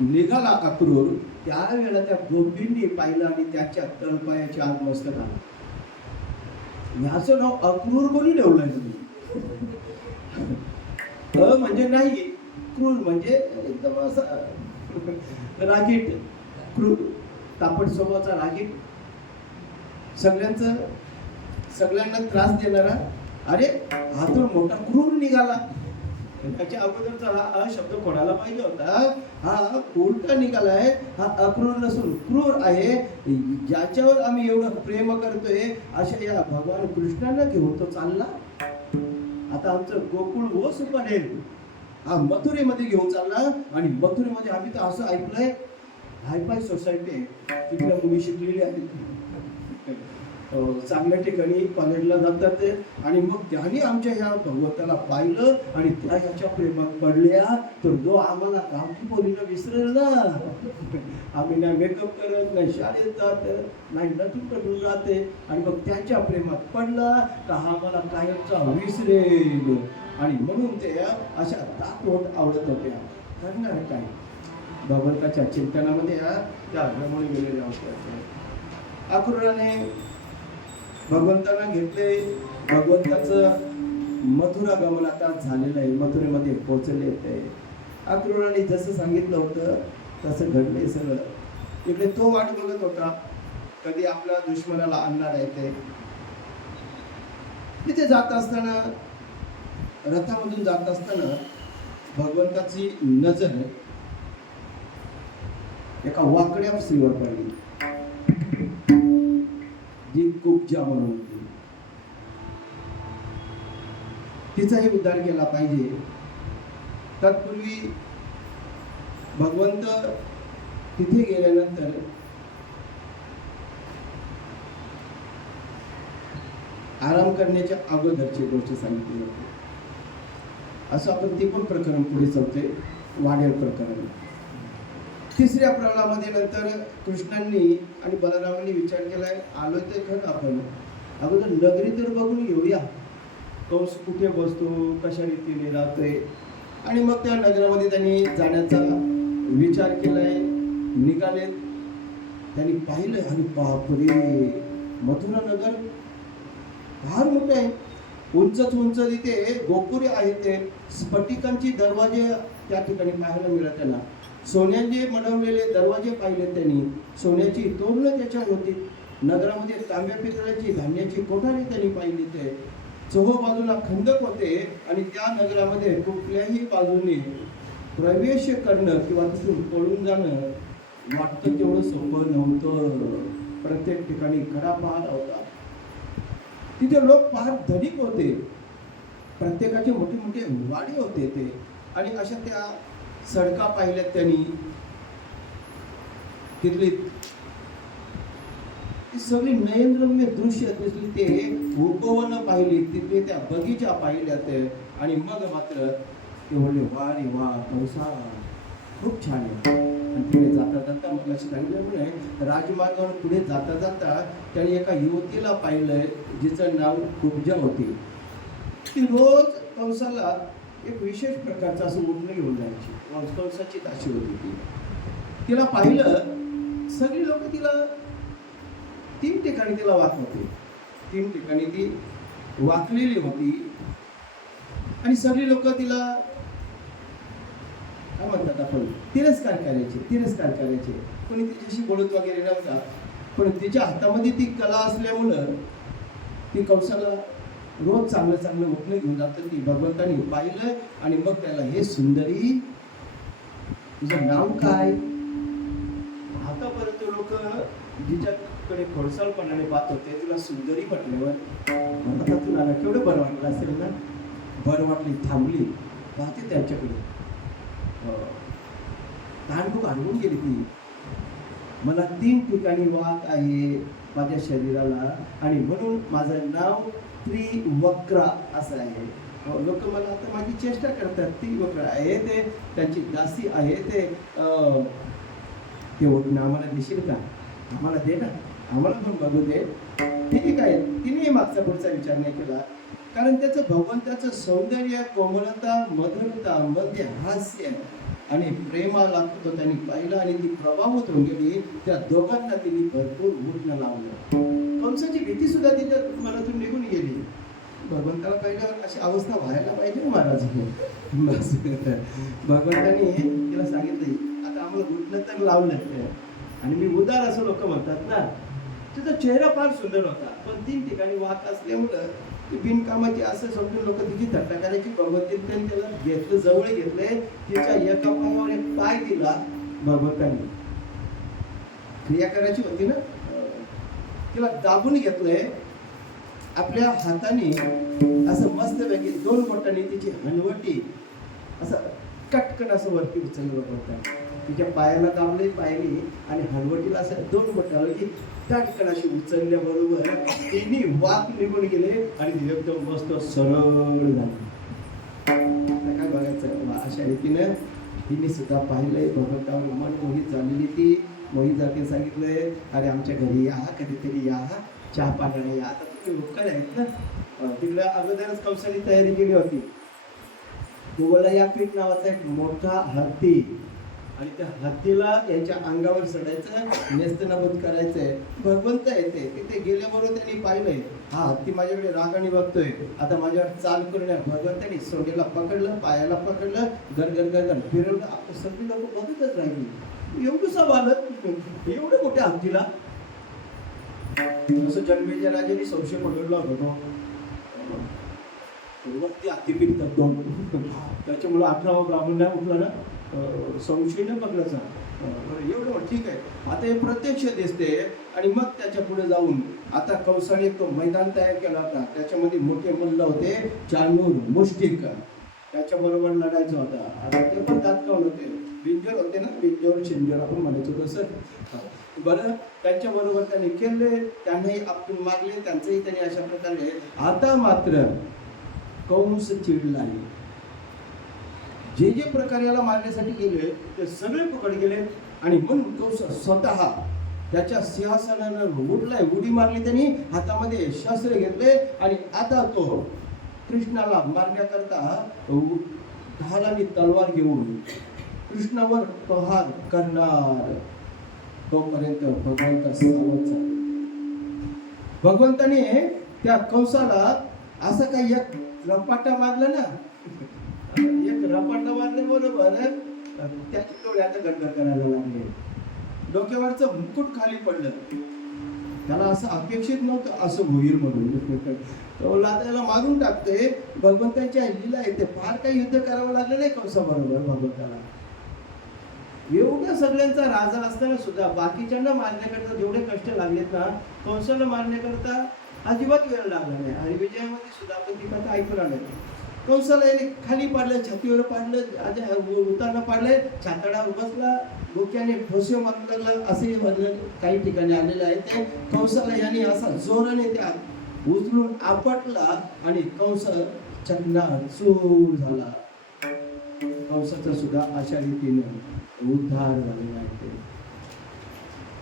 निघाला अक्रूर, त्यावेळेला त्या गोपींनी पाहिलं आणि त्याच्या तळपायाची आत मस्तक आला. ह्याचं नाव अक्रूर कोणी ठेवलंय तुम्ही? म्हणजे नाही, क्रूर म्हणजे एकदम असा रागीट, क्रूर, तापट स्वभावाचा रागीट, सगळ्यांना त्रास देणारा. अरे हा तर मोठा क्रूर निघाला. त्याच्या अगोदरचा हा शब्द कोणाला पाहिजे होता, हा उलटा निघालाय. हा अक्रूर नसून क्रूर आहे. ज्याच्यावर आम्ही एवढं प्रेम करतोय अशा या भगवान कृष्णांना घेऊन तो चालला. आता आमचं गोकुळ ओस पडेल, हा मथुरेमध्ये घेऊन चालला. आणि मथुरेमध्ये आम्ही तर असं ऐकलंय हायफाय सोसायटी आहे, तिकडे मुली शिकलेली आहेत, चांगल्या ठिकाणी कॉलेजला जातात ते. आणि मग त्यांनी आमच्या ह्या भगवंताला पाहिलं आणि त्या ह्याच्या प्रेमात पडल्या, तर जो आम्हाला गावठी पोरीनं विसरेल ना. आम्ही नाही मेकअप करत, नाही शाळेत जात, नाही नटून कटून जाते, आणि मग त्यांच्या प्रेमात पडला का हा मला कायमचा विसरेल. आणि म्हणून ते अशा दाखवत आवडत होत्या. करणार काय, भगवंताच्या चिंतनामध्ये त्या रमून गेलेल्या होत्या. अक्रूराने भगवंतांना घेतले. भगवंताचं मथुरा गमन आता झालेलं आहे, मथुरेमध्ये पोहोचले होते. अक्रूराने जसं सांगितलं होतं तसं घडले सगळं. इकडे तो वाट बघत होता कधी आपल्या दुश्मनाला आणणार आहे ते. तिथे जात असताना, रथामधून जात असताना भगवंताची नजर एका वाकड्या स्त्रीवर पडली, जी कुब्जा म्हणून होती. तिचाही उद्धार केला पाहिजे. तत्पूर्वी भगवंत तिथे गेल्यानंतर आराम करण्याच्या अगोदरची गोष्ट सांगितली जाते. असं आपण ते पण प्रकरण पुढे चालते, वाढेल प्रकरण. तिसऱ्या प्रकरणामध्ये नंतर कृष्णांनी आणि बलरामांनी विचार केलाय, आलोय तर खरं आपण अगोदर नगरी तर बघून घेऊया, कंस कुठे बसतो, कशा रीतीने राहतोय. आणि मग त्या नगरामध्ये त्यांनी जाण्याचा विचार केलाय. निघाले, त्यांनी पाहिलं आणि बापरे, मथुरा नगर फार मोठं आहे. उंचच उंच तिथे गोपुरे आहेत, ते स्फटिकांची दरवाजे त्या ठिकाणी पाहायला मिळत त्यांना. सोन्याचे मडवलेले दरवाजे पाहिले त्यांनी, सोन्याची तोरणं त्याच्यावर होती. नगरामध्ये तांब्या पितळाची धान्याची कोठारे त्यांनी पाहिली. ते चोहोबाजूला खंदक होते आणि त्या नगरामध्ये कुठल्याही बाजूने प्रवेश करणं किंवा तिथून पळून जाणं वाटतं तेवढं सोपं नव्हतं. प्रत्येक ठिकाणी खडा पहाड होता. तिथे लोक फार धनिक होते, प्रत्येकाचे मोठे मोठे वाडे होते ते. आणि अशा त्या सडका पाहिल्यात त्यांनी. तिथली ती सगळी नयनरम्य दृश्य दिसली, ते उपवन पाहिली, तिथले त्या बगीचा पाहिल्यात. आणि मग मात्र ते म्हणले, वा रे वा, कंसा खूप छान आहे. आणि पुढे जाता जाता मग लक्षात सांगितल्यामुळे राजमार्गावर पुढे जाता जाता त्याने एका युवतीला पाहिलंय, जिचं नाव कुब्जा होती. ती रोज कंसाला एक विशेष प्रकारचं असं उठणं घेऊन जायची. कंसाची दासी होती ती. तिला पाहिलं, सगळी लोक तिला 3 ठिकाणी तिला वाकवत होती. 3 ठिकाणी ती वाकलेली होती. आणि सगळी लोक तिला काय म्हणतात आपण, तिरस्कार करायचे. कोणी तिच्याशी बोलत वगैरे नव्हता. पण तिच्या हातामध्ये ती कला असल्यामुळं ती कंसाला रोज चांगलं चांगलं उठणं घेऊन जातं. ती भगवंतानी पाहिलं आणि मग त्याला, हे सुंदरी, तुझं नाव काय? आतापर्यंत लोक जिच्याकडे खोडसाळपणाने पाहत होते, तिला सुंदरी म्हटल्यावर आता तुला केवढं बरं वाटलं असेल ना. बरं वाटली, थांबली, पाहते त्यांच्याकडे. तहानभूक आणून गेली ती. मला 3 ठिकाणी वात आहे माझ्या शरीराला, आणि म्हणून माझं नाव त्रिवक्र असं आहे. लोक मला आता माझी चेष्टा करतात, त्रिवक्र आहे ते, त्यांची दासी आहे ते. ते उठणं आम्हाला देशील का? आम्हाला दे ना, आम्हाला पण बघू दे. ठीक आहे. तिने मागचा पुढचा विचार नाही केला, कारण त्याचं भगवंताचं सौंदर्य, कोमलता, मधुरता, मध्य हास्य आणि प्रेमाला त्यांनी पाहिलं आणि ती प्रभावित होऊन गेली. त्या दोघांना तिने भरपूर उठणं लावलं. कंसाची भीती सुद्धा तिच्या मनातून निघून गेली. भगवंताला पहिल्यावर अशी अवस्था व्हायला पाहिजे महाराज. भगवंतानी तिला सांगितलं, आता आम्हाला उठणं तर लावलं, आणि मी उदार असं लोक म्हणतात ना. तिचा चेहरा फार सुंदर होता, पण 3 ठिकाणी वात असल्यामुळं ती बिनकामाची असं समजून लोक तिची थट्टा करायची. भगवंतांनी त्याला घेतलं, जवळ घेतलंय. तिच्या एका पायावर एक पाय दिला भगवंतांनी. क्रिया करायची होती ना, तिला दाबून घेतलंय आपल्या हाताने. असं मस्तपैकी 2 बोटांनी तिची हनवटी असं कटकन असं वरती उचललं होतं. तिच्या पायाला दाबले, पायरी आणि हनवटीला असं 2 बोटावरती कटकन अशी उचलल्याबरोबर तिन्ही वाक निघून गेले आणि ती एकदम मस्त सरळ झाली. काय बघायचं, अशा रीतीनं तिने सुद्धा पाहिलंय. भगवंतावर मन मोहित झालेली ती. मोहित जाती सांगितलंय, अरे आमच्या घरी या, कधीतरी या, चहा पाण्याला या. आता तुम्ही उपकार आहेत ना. तिकडे अगोदरच कंसाने तयारी केली होती. तुम्हाला या पीठ नावाचा एक मोठा हत्ती, आणि त्या हत्तीला यांच्या अंगावर चढायचं, नेस्तनाबूत करायचंय. भगवंत येते तिथे गेल्याबरोबर त्यांनी पाहिलंय, हा हत्ती माझ्याकडे रागाने बघतोय, आता माझ्यावर चाल करण्यात. भगवंतांनी सोंडेला पकडलं, पायाला पकडलं, गरगर गरगर फिरवलं. आपण सगळी लोक बघतच राहिली. एवढंसा बालक एवढं मोठ्या हत्तीला. असं जन्मेच्या राजाने संशय पकडला होता. ते हत्ती पिकतात 2. त्याच्यामुळे 18वा ब्राह्मण नाही उठला ना, संशय न पकडला. एवढं ठीक आहे. आता हे प्रत्यक्ष दिसते. आणि मग त्याच्या पुढे जाऊन आता कंसाने तो मैदान तयार केला होता. त्याच्यामध्ये मोठे मल्ल होते, चानूर, मुष्टिक, त्याच्याबरोबर लढायचं होता. आता ते पण तात्काळ होते. बिंजोर होते ना, बिंजोर शिंजोर आपण म्हणायचो तसं. बरं, त्यांच्याबरोबर त्यांनी केले, त्यांनाही आपण मारले, त्यांचंही त्यांनी अशा प्रकारे. आता मात्र कंस चिडला आहे. जे जे प्रकार याला मारण्यासाठी गेले ते सगळे पकड गेले आणि म्हणून कंस स्वतः त्याच्या सिंहासनावर उडलाय, उडी मारली, त्यांनी हातामध्ये शस्त्र घेतले आणि आता तो कृष्णाला मारण्याकरता ढाल आणि तलवार घेऊन कृष्णावर प्रहार करणार. तोपर्यंत भगवंत सावध झाले. भगवंताने त्या कंसाला असं काही एक रपाटा मारलं ना, एक रपाटा मारल्याबरोबर त्याचे डोळे आता गडगड करायला लागले. डोक्यावरचं मुकुट खाली पडलं. त्याला असं अपेक्षित नव्हतं असं होईल म्हणून. तो त्याला मारून टाकते. भगवंताच्या लीला येते. फार काही युद्ध करावं लागलं नाही कंसाबरोबर भगवंताला. एवढ्या सगळ्यांचा राजा असताना सुद्धा बाकीच्यांना मारण्याकरता जेवढे कष्ट लागलेत ना, कंसाला मारण्याकरता अजिबात वेळ लागला नाही. आणि विजयामध्ये सुद्धा आपण ती कथा ऐकून आले. कंसाला याने खाली पाडलं, छातीवर पाडलं, उतारला पाडलंय, छाताडावर बसला, डोक्याने ठोसे मारू लागला, असे वर्णन काही ठिकाणी आलेलं आहे. ते कंसाला याने असा जोराने त्या उचलून आपटला आणि कंस चकनाचूर झाला. कंसाचा सुद्धा अशा रीतीने उद्धार झालेला आहे.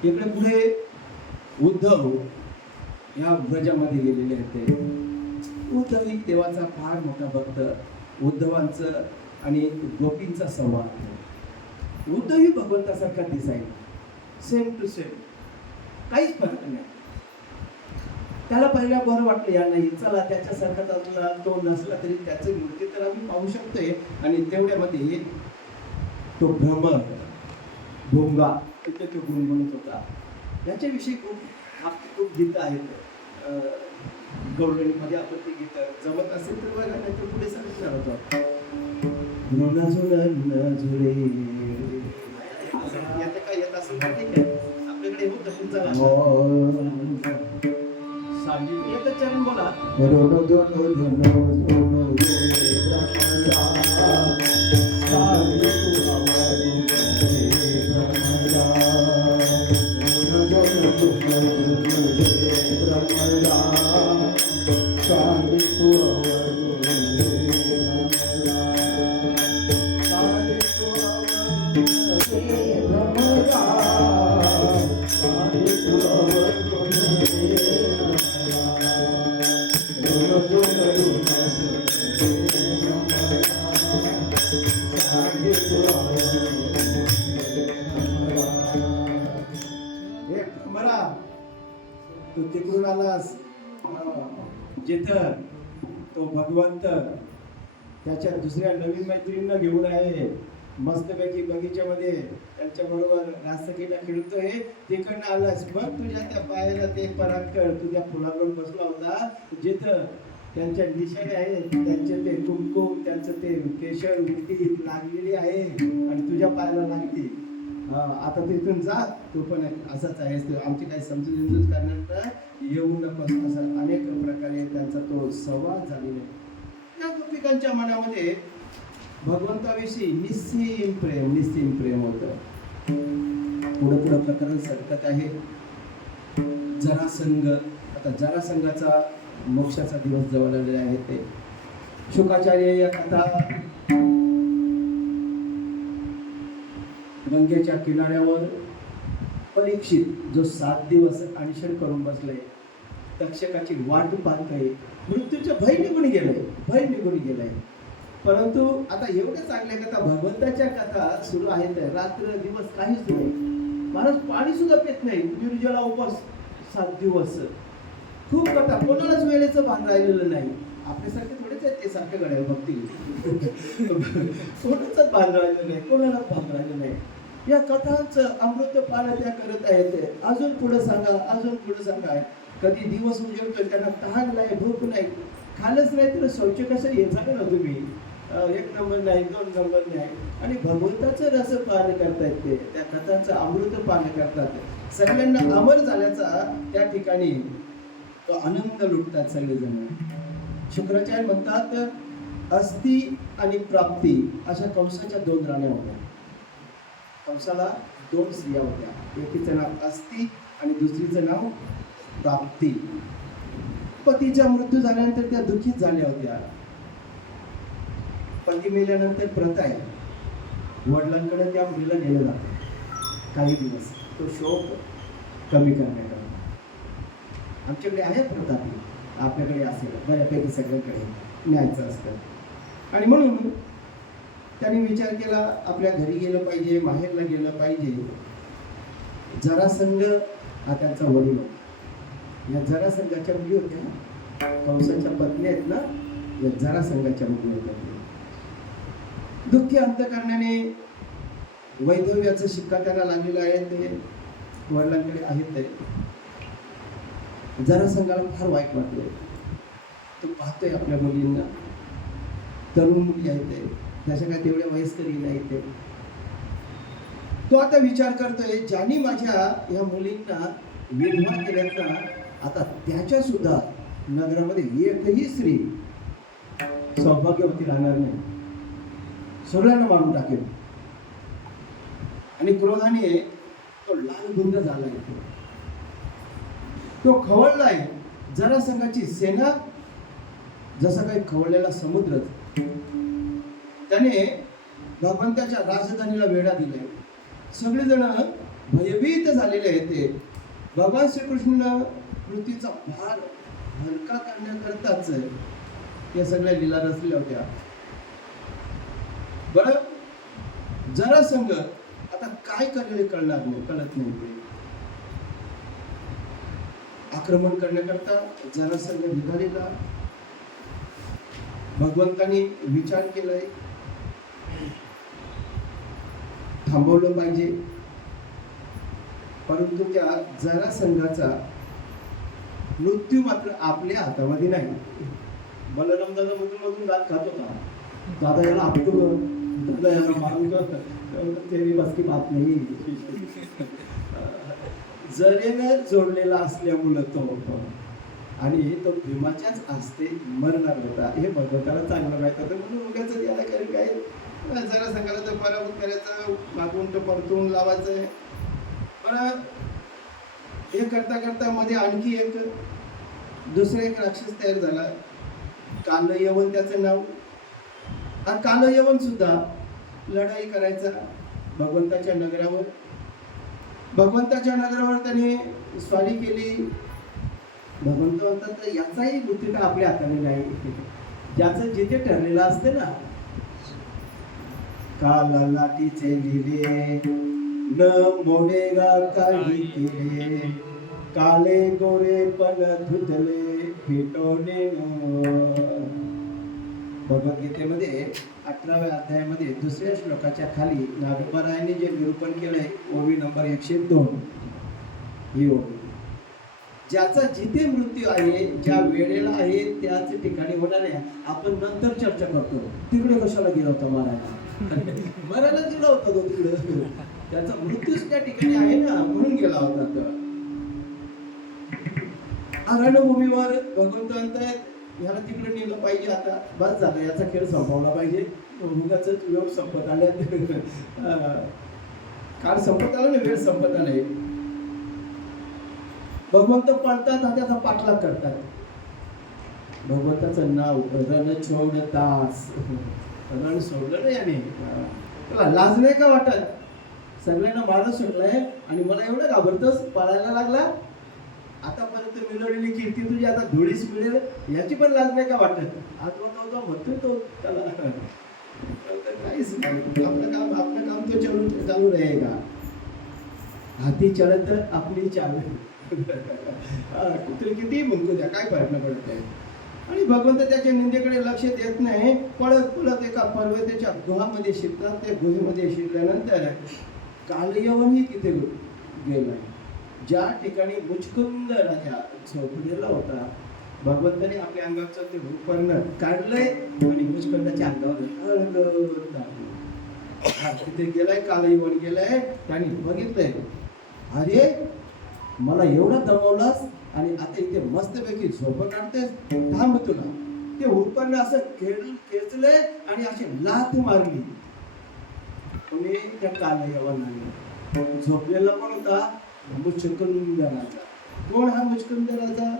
इकडे पुढे उद्धव या व्रजामध्ये गेलेले आहेत. उद्धव ही देवाचा फार मोठा भक्त. उद्धवांचं आणि गोपींचा संवाद. उद्धव ही भगवंतासारखा दिसायला, सेम टू सेम, काहीच फरक नाही. त्याला पहिल्या बरं वाटलं यांना, चला त्याच्यासारखा असला तो नसला तरी त्याची मूर्ती तर आम्ही पाहू शकतोय. आणि तेवढ्यामध्ये तो भ्रमर भोंगा तिथे तो गुणगुणत होता. याच्याविषयी खूप गीतं आहेत. गौरवणीमध्ये आपण ती गीतं जमत असेल तर बघा, नाही तर पुढे सांगितलं होतं. यात काय येत असेल तर ठीक आहे, आपल्याकडे होतं तुमचा सांगितलं येतं चरण बोला. तू तिकडून आलास जिथं तो भगवंत त्याच्या दुसऱ्या नवीन मैत्रिणींना घेऊन आहे, मस्तपैकी बगीच्यामध्ये त्यांच्या बरोबर रासकीला खेळतोय. तिकडनं आलास, मग तुझ्या त्या पायाला ते परागकर तुझ्या फुलावर बसला होता, जिथं त्यांच्या निशाणे आहेत, त्यांचे ते कुमकुम, त्यांचं ते केशर उलटी लागलेली आहे आणि तुझ्या पायाला लागली. आता तिथून जा, तू पण असाच आहेस, आमची काही समजून करण्यात येऊ नकोस. असं अनेक प्रकारे त्यांचा तो संवाद झालेला आहे. या गोपिकांच्या मनामध्ये भगवंताविषयी निस्सीम प्रेम होतं. पुढं प्रकरण सरकत आहे. जरासंग, आता जरासंगाचा मोक्षाचा दिवस जवळ आलेला आहे. ते शुकाचार्य या कथा गंगेच्या किनाऱ्यावर परीक्षित जो 7 दिवस अनशन करून बसलाय, तक्षकाची वाट पाहतोय, मृत्यूचं भय निघून गेलंय. परंतु आता एवढ्या चांगल्या कथा, भगवंताच्या कथा सुरू आहेत, रात्र दिवस काहीच नाही. महाराज पाणी सुद्धा पित नाही, निर्जला उपास 7 दिवस. खूप कथा, कोणालाच वेळेचं भान राहिलेलं नाही. आपल्यासारखे थोडेच आहेत ते सारखे गड्या भक्ती, कोणाचंच भान राहिलं नाही. या कथांचं अमृत पान त्या करत आहेत. अजून पुढे सांगा. कधी दिवस उजेडतोय, त्यांना तहान नाही, भूक नाही, खालच नाही तर शौच कसं येत ना तुम्ही. 1 नंबर नाही, 2 नंबर नाही. आणि भगवंताचं रस पान करतायत ते, त्या कथांचं अमृत पान करतात. सगळ्यांना अमर झाल्याचा त्या ठिकाणी तो आनंद लुटतात सगळेजण. शुक्राचार्य म्हणतात, अस्थि आणि प्राप्ती अशा कंसाच्या 2 राण्या होत्या. कंसाला 2 स्त्रिया होत्या. एकीचं नाव अस्थि आणि दुसरीचं नाव प्राप्ती. पतीचा मृत्यू झाल्यानंतर त्या दुःखीत झाल्या होत्या. पती मेल्यानंतर प्रथा आहे, वडिलांकडे त्या मुलीला नेलं जातं काही दिवस तो शोक कमी करण्याकरता. आमच्याकडे आहे प्रथा ती, आपल्याकडे असेल बऱ्यापैकी सगळ्यांकडे न्यायचं असतं. आणि म्हणून त्यांनी विचार केला आपल्या घरी गेलं पाहिजे, माहेरला गेलं पाहिजे. जरासंध हा त्यांचा वडील होता. या जरासंधाच्या मुली होत्या, कंसाच्या पत्नी आहेत ना, या जरासंधाच्या मुली होत्या. दुःखी अंतकरणाने वैधव्याचा शिक्का त्यांना लागलेला आहे, ते वडिलांकडे आहेत. ते जरासंधाला फार वाईट वाटलं. तो पाहतोय आपल्या मुलींना, तरुण मुली आहेत, त्याच्या काय तेवढ्या वयस्करी नाही ते. तो आता विचार करतोय ज्यांनी माझ्या या मुलींना विधवा केल्याचा आता त्याच्या सुद्धा नगरामध्ये एकही स्त्री सौभाग्यवती राहणार नाही, सगळ्यांना मारून टाकेल. आणि क्रोधाने तो लालबुंद झालाय, तो खवळलाय. जरासंधाची सेना जसं काही खवळलेला समुद्र, त्याने भगवंताच्या राजधानीला वेढा दिलाय. सगळेजण भयभीत झालेले आहेत. ते भगवान श्रीकृष्ण पृथ्वीचा भार हलका करण्याकरताच या सगळ्या लीला रचल्या होत्या. बरं, जरासंध आता काय करेल कळणार नाही, कळत नाही. ते आक्रमण करण्याकरता जरासंध निघालेला. भगवंतानी विचार केलाय थांबवलं पाहिजे, परंतु त्या जरासंधाचा मृत्यू मात्र आपल्या हातामध्ये नाही. बलराम दादा मधून दात खात होता, दादा याला आपटू, दादा याला मारू, तेरी बस की बात नाही. जरेनं जोडलेला असल्यामुळं तो आणि तो भीमाच्याच हस्ते मरणार होता हे भगवंताला चांगलं माहित होतं. म्हणून उगाच याला काही काय जरा संघाला तर पराभूत करायचं, मागून तो परतून लावायचं. पण हे करता करता मध्ये आणखी एक दुसरा एक राक्षस तयार झाला, कालयवन त्याचं नाव. हा कालयवन सुद्धा लढाई करायचा भगवंताच्या नगरावर. भगवंताच्या नगरावर त्याने स्वारी केली. भगवंत म्हणतात याचाही बुद्धी का आपल्या हाताने नाही, ज्याचं जिथे ठरलेलं असते ना. काला लाटीचे लिहिले न मोडेगा काही केले, काले गोरे पण धुतले फिटवणे. भगवद्गीतेमध्ये 18व्या अध्यायामध्ये दुसऱ्या श्लोकाच्या खाली नागोबारायांनी जे निरूपण केलंय, ओवी नंबर 102 ही ओवी. ज्याचा जिथे मृत्यू आहे, ज्या वेळेला आहे त्याच ठिकाणी होणार आहे. आपण नंतर चर्चा करतो तिकडे कशाला गेला होता मारायला, मरायला गेला होता तो तिकडे, त्याचा मृत्यूच त्या ठिकाणी आहे ना, म्हणून गेला होता. रणभूमीवर भगवंत म्हणतात ह्याला तिकडे नेलं पाहिजे, आता बस झालं, याचा खेळ संपवला पाहिजे. उगाच योग संपत आले, काळ संपत आला ना, वेळ संपत आलाय. भगवंत पळतात आणि त्याचा पाठलाग करतात. भगवंताचं नाव रण छोड तास, रण सोडलं ना याने. तुला लाज नाही का वाटत? सगळ्यांना मारत सुटलाय आणि मला एवढं घाबरतोस, पळायला लागला. आतापर्यंत मिळवलेली कीर्ती तुझी आता धुळीस मिळेल, याची पण लाज नाही का वाटत? आत्मा म्हणतोय तो त्याला काहीच नाही. आपलं काम तो चालू रहेगा. हाती चढत तर आपली चाल, कुत्री किती म्हणतो द्या, काय फरक पडत नाही. आणि भगवंत त्याच्या निंदेकडे लक्ष देत नाही. पळत पळत एका पर्वताच्या गुहामध्ये शिरतात. त्या गुहेमध्ये शिरल्यानंतर कालयवनही तिथे गेलाय, ज्या ठिकाणी मुचकुंद राजा झोपलेला होता. भगवंताने आपल्या अंगाचं ते उपकरण काढलंय आणि मुचकुंदाच्या अंगावर तिथे गेलाय. कालयवन गेलाय. त्यांनी बघितलंय, अरे मला एवढा दमवलास आणि आता इथे मस्तपैकी झोप काढतेस, थांब तुला. ते उपकरण असं खेचलंय आणि अशी लाथ मारली. कोणी त्या कालयवनाने. झोपलेला पण होता मुचकुंदराचा. कोण हा मुचकुंदराचा?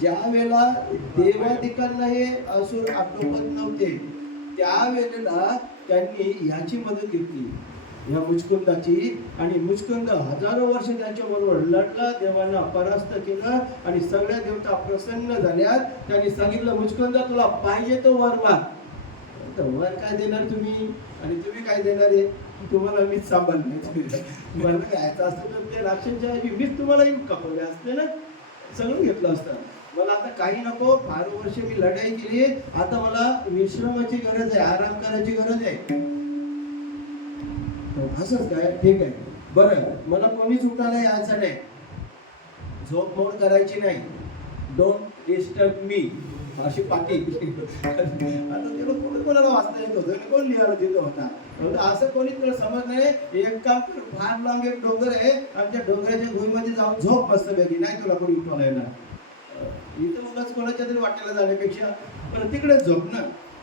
ज्या वेळेला देवादिकांना हे असुर आटोपत नव्हते त्यावेळेला त्यांनी ह्याची मदत घेतली, ह्या मुचकुंदाची. आणि मुचकुंद हजारो वर्ष त्यांच्याबरोबर लढला, देवांना परास्त केलं आणि सगळ्या देवता प्रसन्न झाल्यात. त्यांनी सांगितलं, मुचकुंद तुला पाहिजे तो वर माग. तर वर काय देणार तुम्ही आणि तुम्ही काय देणार आहे? तुम्हाला मीच सांभाळले. मला घ्यायचं असतं तर ते राक्षसच्या ऐवजी मीच तुम्हाला येऊन कपवले असते ना, सगळं घेतलं असतं. मला आता काही नको, फार वर्ष मी लढाई केली, आता मला विश्रामाची गरज आहे, आराम करायची गरज आहे. असंच काय? ठीक आहे, बरं, मला कोणीच उठायला यायचं नाही, झोप मोड करायची नाही, डोंट डिस्टर्ब मी, अशी पाठी. आता त्याला कोणी कोणाला वाचता येत होतं, कोण लिहायला देत होता? असं कोणी तुला समज नाही. एक काम कर, फार लांब एक डोंगर आहे, आमच्या डोंगराच्या भुईमध्ये जाऊन झोप मस्त पैकी, नाही तुला कोणी उठवला येणार. इथं मगच कोणाच्या तरी वाटेला जाण्यापेक्षा बरं तिकडेच झोप ना.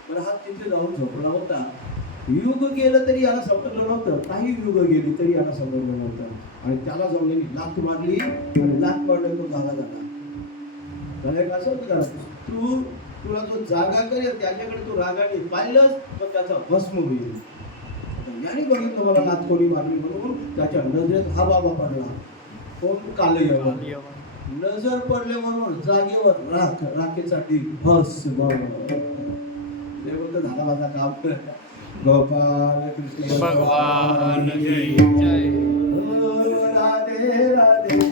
बरं हा तिथे जाऊन झोपला होता. युग गेलं तरी याला समजलं नव्हतं, काही युग गेली तरी याला समजलं नव्हतं. आणि त्याला जाऊन लाथ मारली आणि लाथ मारल्यावर तो जागा झाला. त्याला असं होतं का, तुला जो जागा करेल त्याच्याकडे तू रागाने पाहिलंच तर त्याचा भस्म होईल. याने बघितलं मला लाथ कोणी मारली म्हणून त्याच्या नजरेत हा बाबा पडला. कोण? कालयवन. नजर पडल्याबरोबर जागेवर राखेचा ढीग भस्म. झाला माझा काम. गोपाल कृष्ण भगवान की जय. राधे राधे.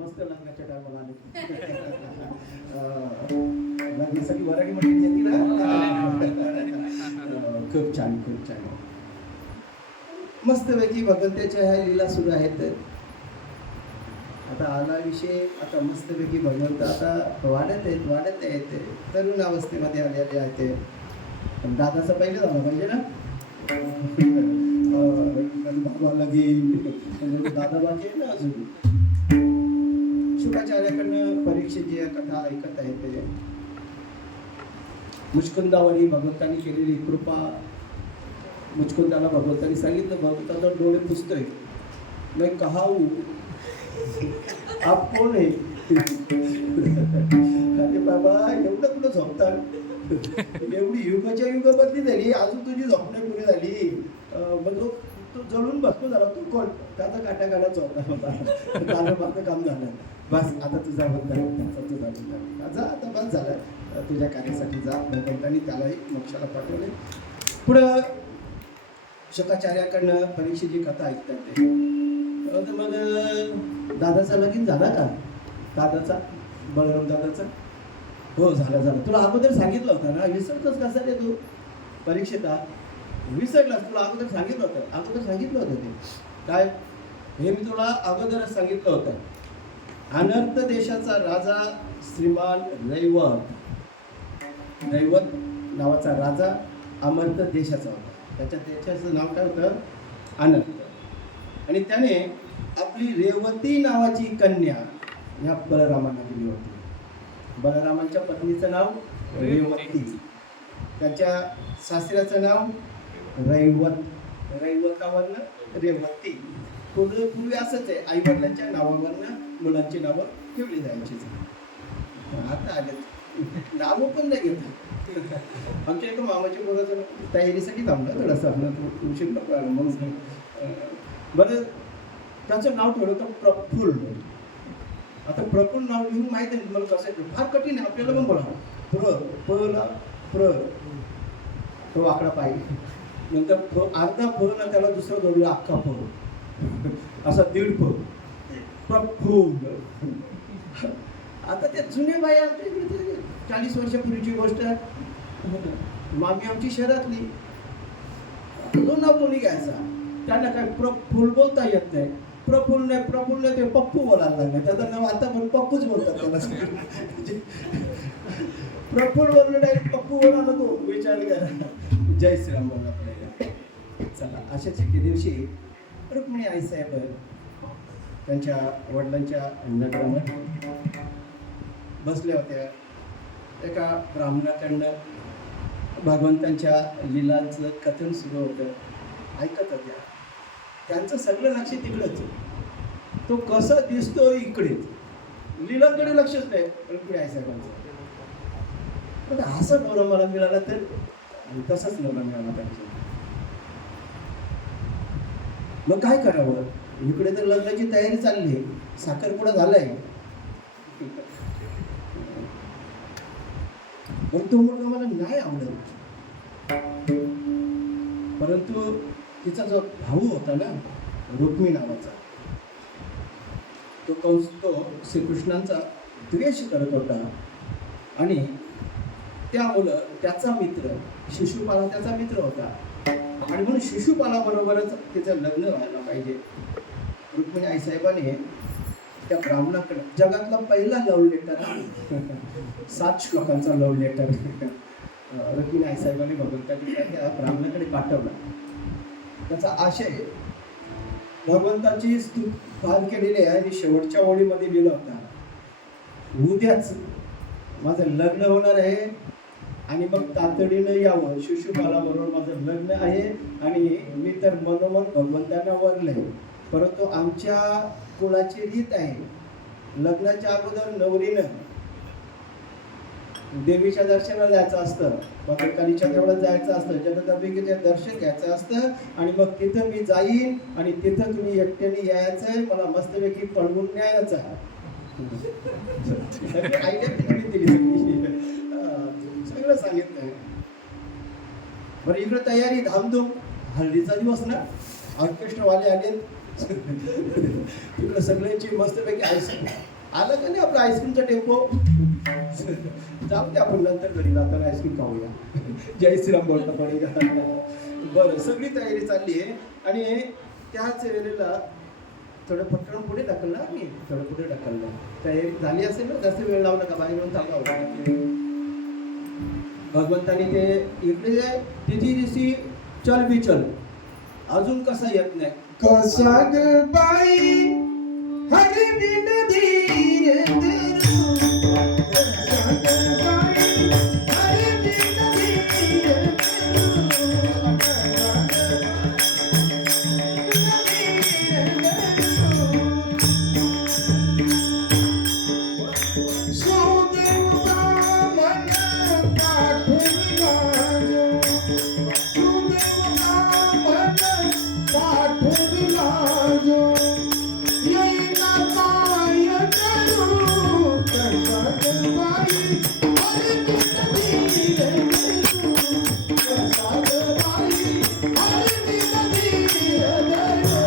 मस्त लग्नाच्या टायमाला आले. लग्नासाठी वराडी म्हटली येते ना. खूप छान, खूप छान. मस्तपैकी भगवंताच्या ह्या लीला सुरू आहेत. आता आला विषय, आता मस्तपैकी भगवंत आता वाढत आहेत तरुण अवस्थेमध्ये आलेले आहेत. पण दादाचं पहिलं झालं पाहिजे ना. बाबा लागेल, दादा बाकी आहे ना अजून. शुकाचार्याकडनं परीक्षेची कथा ऐकत आहेत. मुचकुंदावरी भगवंतांनी केलेली कृपा. मुचकुंदाला भगवंतांनी सांगितलं, भगवंताचा डोळे पुसतोय, मैं कहा हूं, आप कोण आहे? अरे बाबा, एवढं कुठं झोपतात? एवढी युगाच्या युग बदली झाली, अजून तुझी झोपणे पुरी झाली. मग तो जळून बसतो झाला, तू कोण? त्याचा काटा काढायचा होता. माझं काम झालं, बस आता तुझा बंद तुझा जा, आता बस झालं, तुझ्या कार्यासाठी जा. भगवंतांनी त्यालाही मोक्षाला पाठवले. पुढं शुकाचार्याकडनं परीक्षेची कथा ऐकतात ते. मग दादाचा लगीन झाला का? दादाचा, बळराम दादाचा? हो झाला. तुला अगोदर सांगितलं होतं ना, विसरतोस कसा रे तू? परीक्षेचा विसरलास, तुला अगोदर सांगितलं होतं ते काय, हे मी तुला अगोदरच सांगितलं होतं. अनर्थ देशाचा राजा श्रीमान रैवत नावाचा राजा अमर्थ देशाचा होता. त्याच्याचं नाव काय होतं, अनर्थ. आणि त्याने आपली रेवती नावाची कन्या ह्या बलरामांना दिली होती. बलरामांच्या पत्नीचं नाव रेवती, त्याच्या सासऱ्याचं नाव रैवतावरनं रेवती. पूर्वी असंच आहे, आई वडिलांच्या नावावरनं मुलांची नावं ठेवली जायची. आता आले नावं पण नाही घेत. आमच्या एका मामाच्या मुलाचं तयारीसाठी थांबलं थोडंसं, आपलं उशीर नको आलं म्हणून. बरं, त्याचं नाव ठेवलं होतं प्रफुल्ल. आता प्रफुल्ल नाव लिहून माहिती आहे तुम्हाला कसं आहे, फार कठीण आहे आपल्याला पण बोला. प्र तो आकडा पाहिजे, नंतर अर्धा फ ना त्याला दुसरा जोडला अख्खा फ, असा 1.5 फ. प्रफुल्ल. आता त्या जुन्या बाई आमच्या इकडे 40 वर्षापूर्वीची गोष्ट आहे. मामी आमची शहरातली, तो नाव कोणी घ्यायचा, त्यांना काय प्रफुल्ल बोलता येत नाही. प्रफुल्ल ते पप्पू बोलायला लागले. त्याचं नाव आता पण पप्पूच बोलतात त्याला. प्रफुल्ल बोललं डायरेक्ट पप्पू बोलायला, तो विचार करा. जय श्रीराम बोलला पडेल. चला, अशाच एके दिवशी रुक्मिणी आईसाहेब त्यांच्या वडिलांच्या नगरामध्ये बसल्या होत्या. एका ब्राह्मणाकडनं भगवंतांच्या लीलांचं कथन सुरू होतं, ऐकत होत्या. त्यांचं सगळं लक्ष तिकडेच, तो कसा दिसतो इकडेच, लीलांकडे लक्षच नाही रुक्मिणी आईसाहेबांचं. पण असा नवरा मला मिळाला तर तसाच नवरा मिळाला पाहिजे. मग काय करावं, इकडे तर लग्नाची तयारी चालली, साखरपुडा झालाय. मग तो मुलगा मला नाही आवडत, परंतु तिचा जो भाऊ होता ना रुक्मी नावाचा, तो श्रीकृष्णांचा द्वेष करत होता. आणि त्यामुळं त्याचा मित्र शिशुपाला त्याचा मित्र होता, आणि म्हणून शिशुपालाबरोबरच तिचं लग्न व्हायला पाहिजे. रुक्मिणी आईसाहेबांनी त्या ब्राह्मणाकडे, जगातला पहिला लव्ह लेटर, 7 श्लोकांचा लव्ह लेटर रुक्मिणी आईसाहेबांनी भगवंतांनी त्या ब्राह्मणाकडे पाठवला. त्याचा आशय भगवंताची स्तुती केलेली आहे आणि शेवटच्या ओळीमध्ये लिहिलं होता, उद्याच माझं लग्न होणार आहे आणि मग तातडीनं यावं, शिशुपालाबरोबर माझं लग्न आहे आणि मी तर मनोमन भगवंतांना वरले. परंतु आमच्या कुळाची रीत आहे, लग्नाच्या अगोदर नवरीनं देवीच्या दर्शनाला जायचं असतं, भद्रकालीच्या तेवढं जायचं असतं, जगदंबिकेचे दर्शन घ्यायचं असतं. आणि मग तिथं मी जाईन आणि तिथं तुम्ही एकट्याने यायचंय, मला मस्तपैकी पळवून न्यायचं आहे. आयडिया तिने दिली, सगळं सांगितलंय. बरं, इकडे तयारी धामधूम, हल्दीचा दिवस ना, ऑर्केस्ट्रावाले आले, तिकडे सगळ्यांची मस्तपैकी आईस्क्रीम आलं का नाही, आपलं आईस्क्रीमचा टेम्पो. जाऊ दे, आपण नंतर घरी जाताना आईस्क्रीम खाऊया. जय श्रीराम बोलता पडेल. बरं, सगळी तयारी चालली आहे. आणि त्याच वेळेला थोडं पटकन पुढे ढकललं, आम्ही थोडं पुढे ढकललं. तयारी झाली असेल ना, जास्त वेळ लावला का, बाहेर येऊन थांबा. भगवंतानी ते इकडे तिची दिसी चल बी चल, अजून कसा येत नाही. कसा ग बाई हरविन धीर धरू, कसा ग बाई हरविन धीर धरू, सुदेवा मन पाठविला जो, सुदेवा मन पाठविला जो, येईना काय करू, कसा ग बाई हरविन धीर धरू, कसा ग बाई हरविन धीर धरू.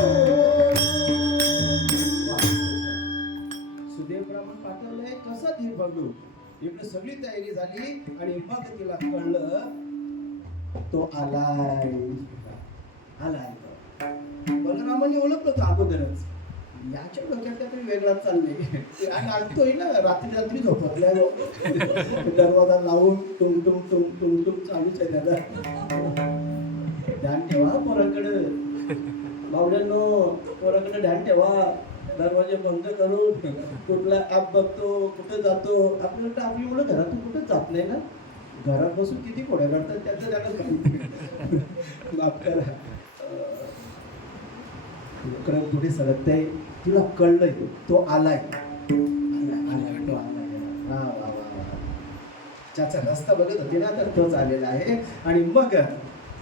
सुदेव ब्राह्मण पाठवलंय, कसा धीर बघू. इकडे सगळी तयारी झाली आणि मग तिला कळलं तो आलाय आलाय. बलरामाने ओळखलं होतं अगोदरच, याच्या डोक्यात काहीतरी वेगळाच चाललंय आणि आणतोय ना, रात्री रात्री झोपतलाय दरवाजा लावून टुंग टुंग टुंग टुंग टुंग चालूच आहे त्याला. ध्यान ठेवा पोराकडं, मावड्यांनो पोराकडे ध्यान ठेवा. दरवाजे बंद करून कुठला ऍप बघतो, कुठं जातो. आपल्याला आपली मुलं घरातून कुठंच जात नाही ना, घरात बसून किती कोड्या काढतात त्याचं त्याला माफ करा. कडक पुढे सरकतंय, तुला कळलंय तो आलाय, तो आलाय. वा वा वा. ज्याचा रस्ता बघत होती ना, तर तोच आलेला आहे. आणि मग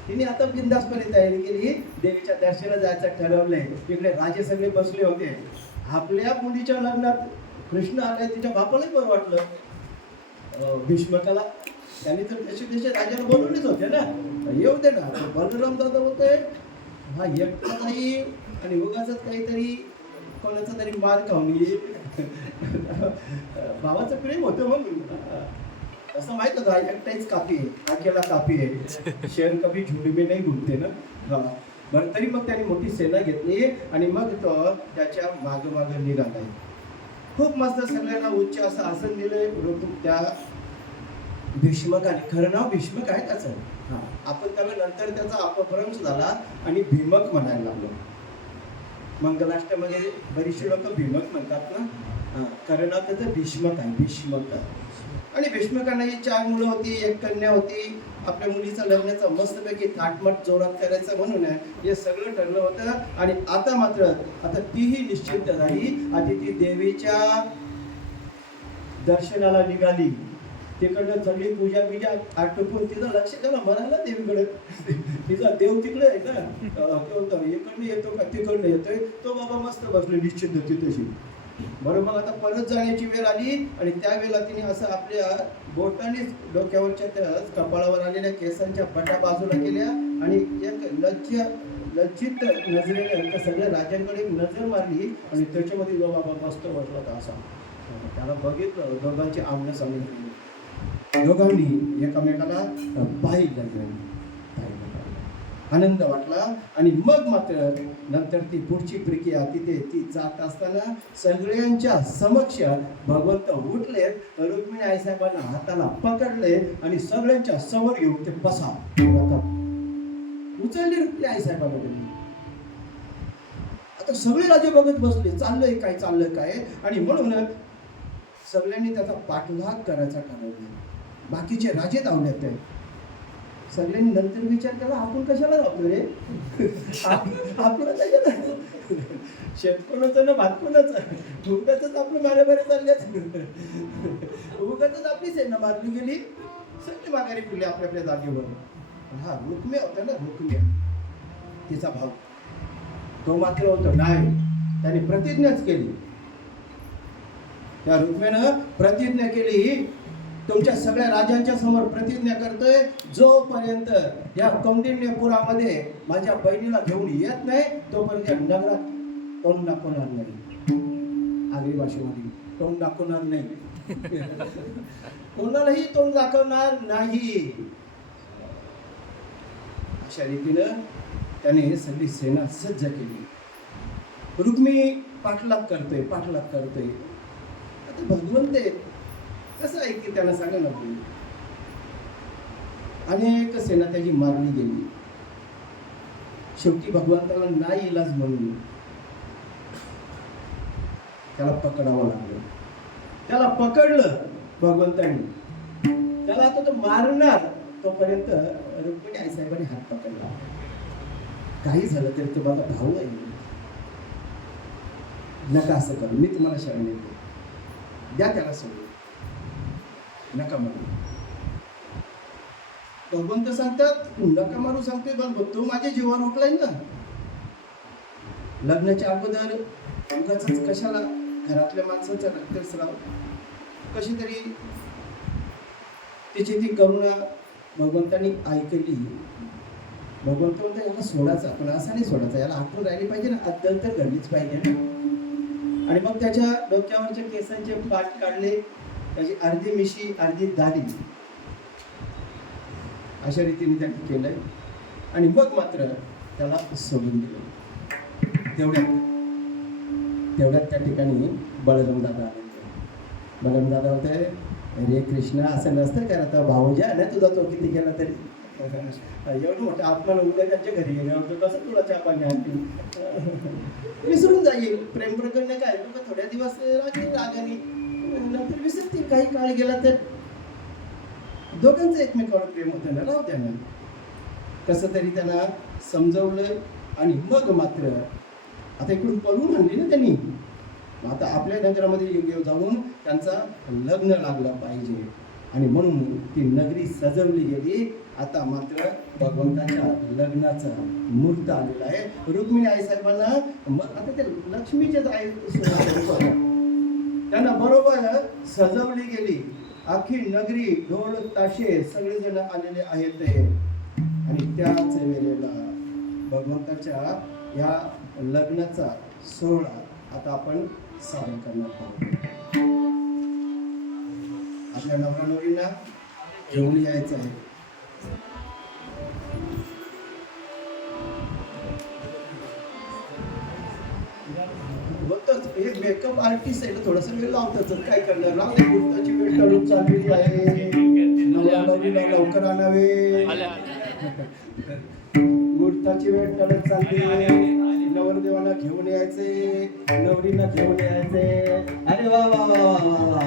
तिने आता बिंदासपणे तयारी केली, देवीच्या दर्शनाला जायचं ठरवलंय. इकडे राजे सगळे बसले होते. आपल्या मुलीच्या लग्नात कृष्ण आलाय, तिच्या बापालाही बरं वाटलं. भीष्मकाला त्यांनी तर तसे राजाला बोलवलेच होते ना, येऊ दे ना. बलराम दादा होते हा एकटा नाही, आणि उगाच काहीतरी कोणाचा तरी मार खाऊन भावाचं प्रेम होतं म्हणून. असं माहित होतं एकटाच कापी आहे, अकेला कापी आहे, शेर कभी झुंड में नहीं घुमते ना. बरं, तरी मग त्याने मोठी सेना घेतली आणि मग तो त्याच्या माग निघालाय. खूप मस्त सगळ्यांना उच्च असं आसन दिलंय. त्या भीष्मकाने, खरं नाव भीष्मक आहे त्याचं. आपण त्याला नंतर त्याचा अपभ्रंश झाला आणि भीमक म्हणायला लागलो. मंगलाष्टमध्ये बरीचशी लोक भीमक म्हणतात ना, खरं नाव त्याचं भीष्मक आहे, भीष्मक. आणि भीष्मकांना ही 4 मुलं होती, 1 कन्या होती. आपल्या मुलीचं लग्नाचं मस्तपैकी थाटमाट जोरात करायचं म्हणून हे सगळं ठरलं होतं. आणि आता मात्र तीही निश्चित झाली. आधी ती देवीच्या दर्शनाला निघाली. तिकडनं सगळी पूजा बिजा आटोपून तिचं लक्ष त्याला म्हणाला देवीकडे. तिचा देव तिकडे आहे ना, तो इकडनं येतो का तिकडनं येतोय, तो बाबा मस्त बसलो निश्चित होती तशी. बरं, मग आता परत जाण्याची वेळ आली आणि त्यावेळेला तिने असं आपल्या बोटाने डोक्यावरच्या त्या कपाळावर आलेल्या केसांच्या पटा बाजूला केल्या आणि एक लज्जित नजरेने त्या सगळ्या राजांकडे नजर मारली आणि त्याच्यामध्ये जो बाबा मस्त बसला होता असा. त्याला बघितलं, दोघांची आमने सामने झाली. दोघांनी एकमेकाला पाहिलं, आनंद वाटला. आणि मग मात्र नंतर ती पुढची प्रक्रिया, तिथे ती जात असताना सगळ्यांच्या समक्ष भगवंत उठले, रुक्मिणी आईसाहेबांना हाताला पकडले आणि सगळ्यांच्या समोर घेऊन ते बसा उचलली रुक्मिणी आईसाहेबांना. आता सगळे राजे बघत बसले, चाललंय काय. आणि म्हणून सगळ्यांनी त्याचा पाठलाग करायचा ठरवला. बाकीचे राजे धावले. सगळ्यांनी नंतर विचार केला, आपण कशाला जातो रे, आपलं कशाला, शेतकोणाचं ना भात कोणाचं, उगाच आपलं मारे चालले, उगाच आपली सेना मारली गेली, सगळे माघारी फिरले आपल्या जागेवर. हा रुक्मिया होता ना, रुक्मिया तिचा भाऊ, तो मात्र होतो नाही. त्याने प्रतिज्ञाच केली. त्या रुक्मियानं प्रतिज्ञा केली, तुमच्या सगळ्या राजांच्या समोर प्रतिज्ञा करतोय, जोपर्यंत या कौंडिण्यपुरामध्ये माझ्या बहिणीला घेऊन येत नाही तोपर्यंत या नगरात तोंड दाखवणार नाही. आगरी भाषेमध्ये तोंड दाखवणार नाही, कोणालाही तोंड दाखवणार नाही. अशा रीतीनं त्याने सगळी सेना सज्ज केली. रुक्मिणी पाठलाग करतोय. आता भगवंत कसं आहे की त्याला सांगा ना, अनेक सेना त्याची मारली गेली. शेवटी भगवंताला नाही इलाज म्हणून त्याला पकडावं लागलं. त्याला पकडलं भगवंतानी. त्याला आता तो मारणार तोपर्यंत रुक्मिणी आईसाहेबांनी हात पकडला. काही झालं तरी तो माझा भाऊ आहे, नका असं करू, मी तुम्हाला शरण येतो, द्या त्याला सोडून, नका मारू. भगवंत सांगतात तू नका मारू सांगतोय, बघ तू माझ्या जीवावर उठलाय ना. लग्नाच्या अगोदर उगाच कशाला घरातल्या माणसाचा रक्तस्राव, कशी तरी तिची ती करुणा भगवंतानी ऐकली. भगवंत म्हणतो याला सोडायचा, पण असा नाही सोडायचा, याला आठवण राहिली पाहिजे ना, अद्दल तर घडलीच पाहिजे ना. आणि मग त्याच्या डोक्यावरच्या केसांचे पाठ काढले, त्याची अर्धी मिशी अर्धी दाढी अशा रीतीने त्यांनी केलंय आणि मग मात्र त्याला सोडून दिलं. तेवढ्यात त्या ठिकाणी बळराम दादा आले. बळराम दादा होते, अरे कृष्णा असं नसतं का आता भाऊजी आहे ना तुझा, तो किती गेला तरी एवढं मोठं आपल्याला उद्या त्यांच्या घरी गेल्यावर कसं तुला चहा पाणी आणतील, विसरून जाईल. प्रेम प्रकरण काय लोक थोड्या दिवस राहतील रागाने, नंतर विसरतील. काही काळ गेला तर दोघांचं एकमेकावर प्रेम होतं ना, राहू त्यांना कसं तरी त्यांना समजवलं आणि मग मात्र आता इकडून पळून आणली ना त्यांनी. आता आपल्या नगरामध्ये जाऊन त्यांचा लग्न लागलं पाहिजे आणि म्हणून ती नगरी सजवली गेली. आता मात्र भगवंताच्या लग्नाचा मुहूर्त आलेला आहे. रुक्मिणी आई साहेबांना आता ते लक्ष्मीचेच आई त्यांना बरोबर सजवली गेली. अख्खी नगरी ढोल ताशे सगळेजण आलेले आहेत आणि त्याच वेळेला भगवंताच्या या लग्नाचा सोहळा आता आपण सादर करणार आहोत. आपल्या नवरा नवरींना घेऊन यायचं आहे. बघतोच हे मेकअप आर्टिस्ट आहे, थोडस वेळ लावतच, काय करणार, राहू दे. कुर्ताची वेळ टळून चाललेली आहे. नवरा नवरीला लवकर आणावे. मुहूर्ताची वेळ टळत चालली आहे. नवरदेवाला घेऊन यायचे, नवरीला घेऊन यायचे. अरे वा वा वा वा वा.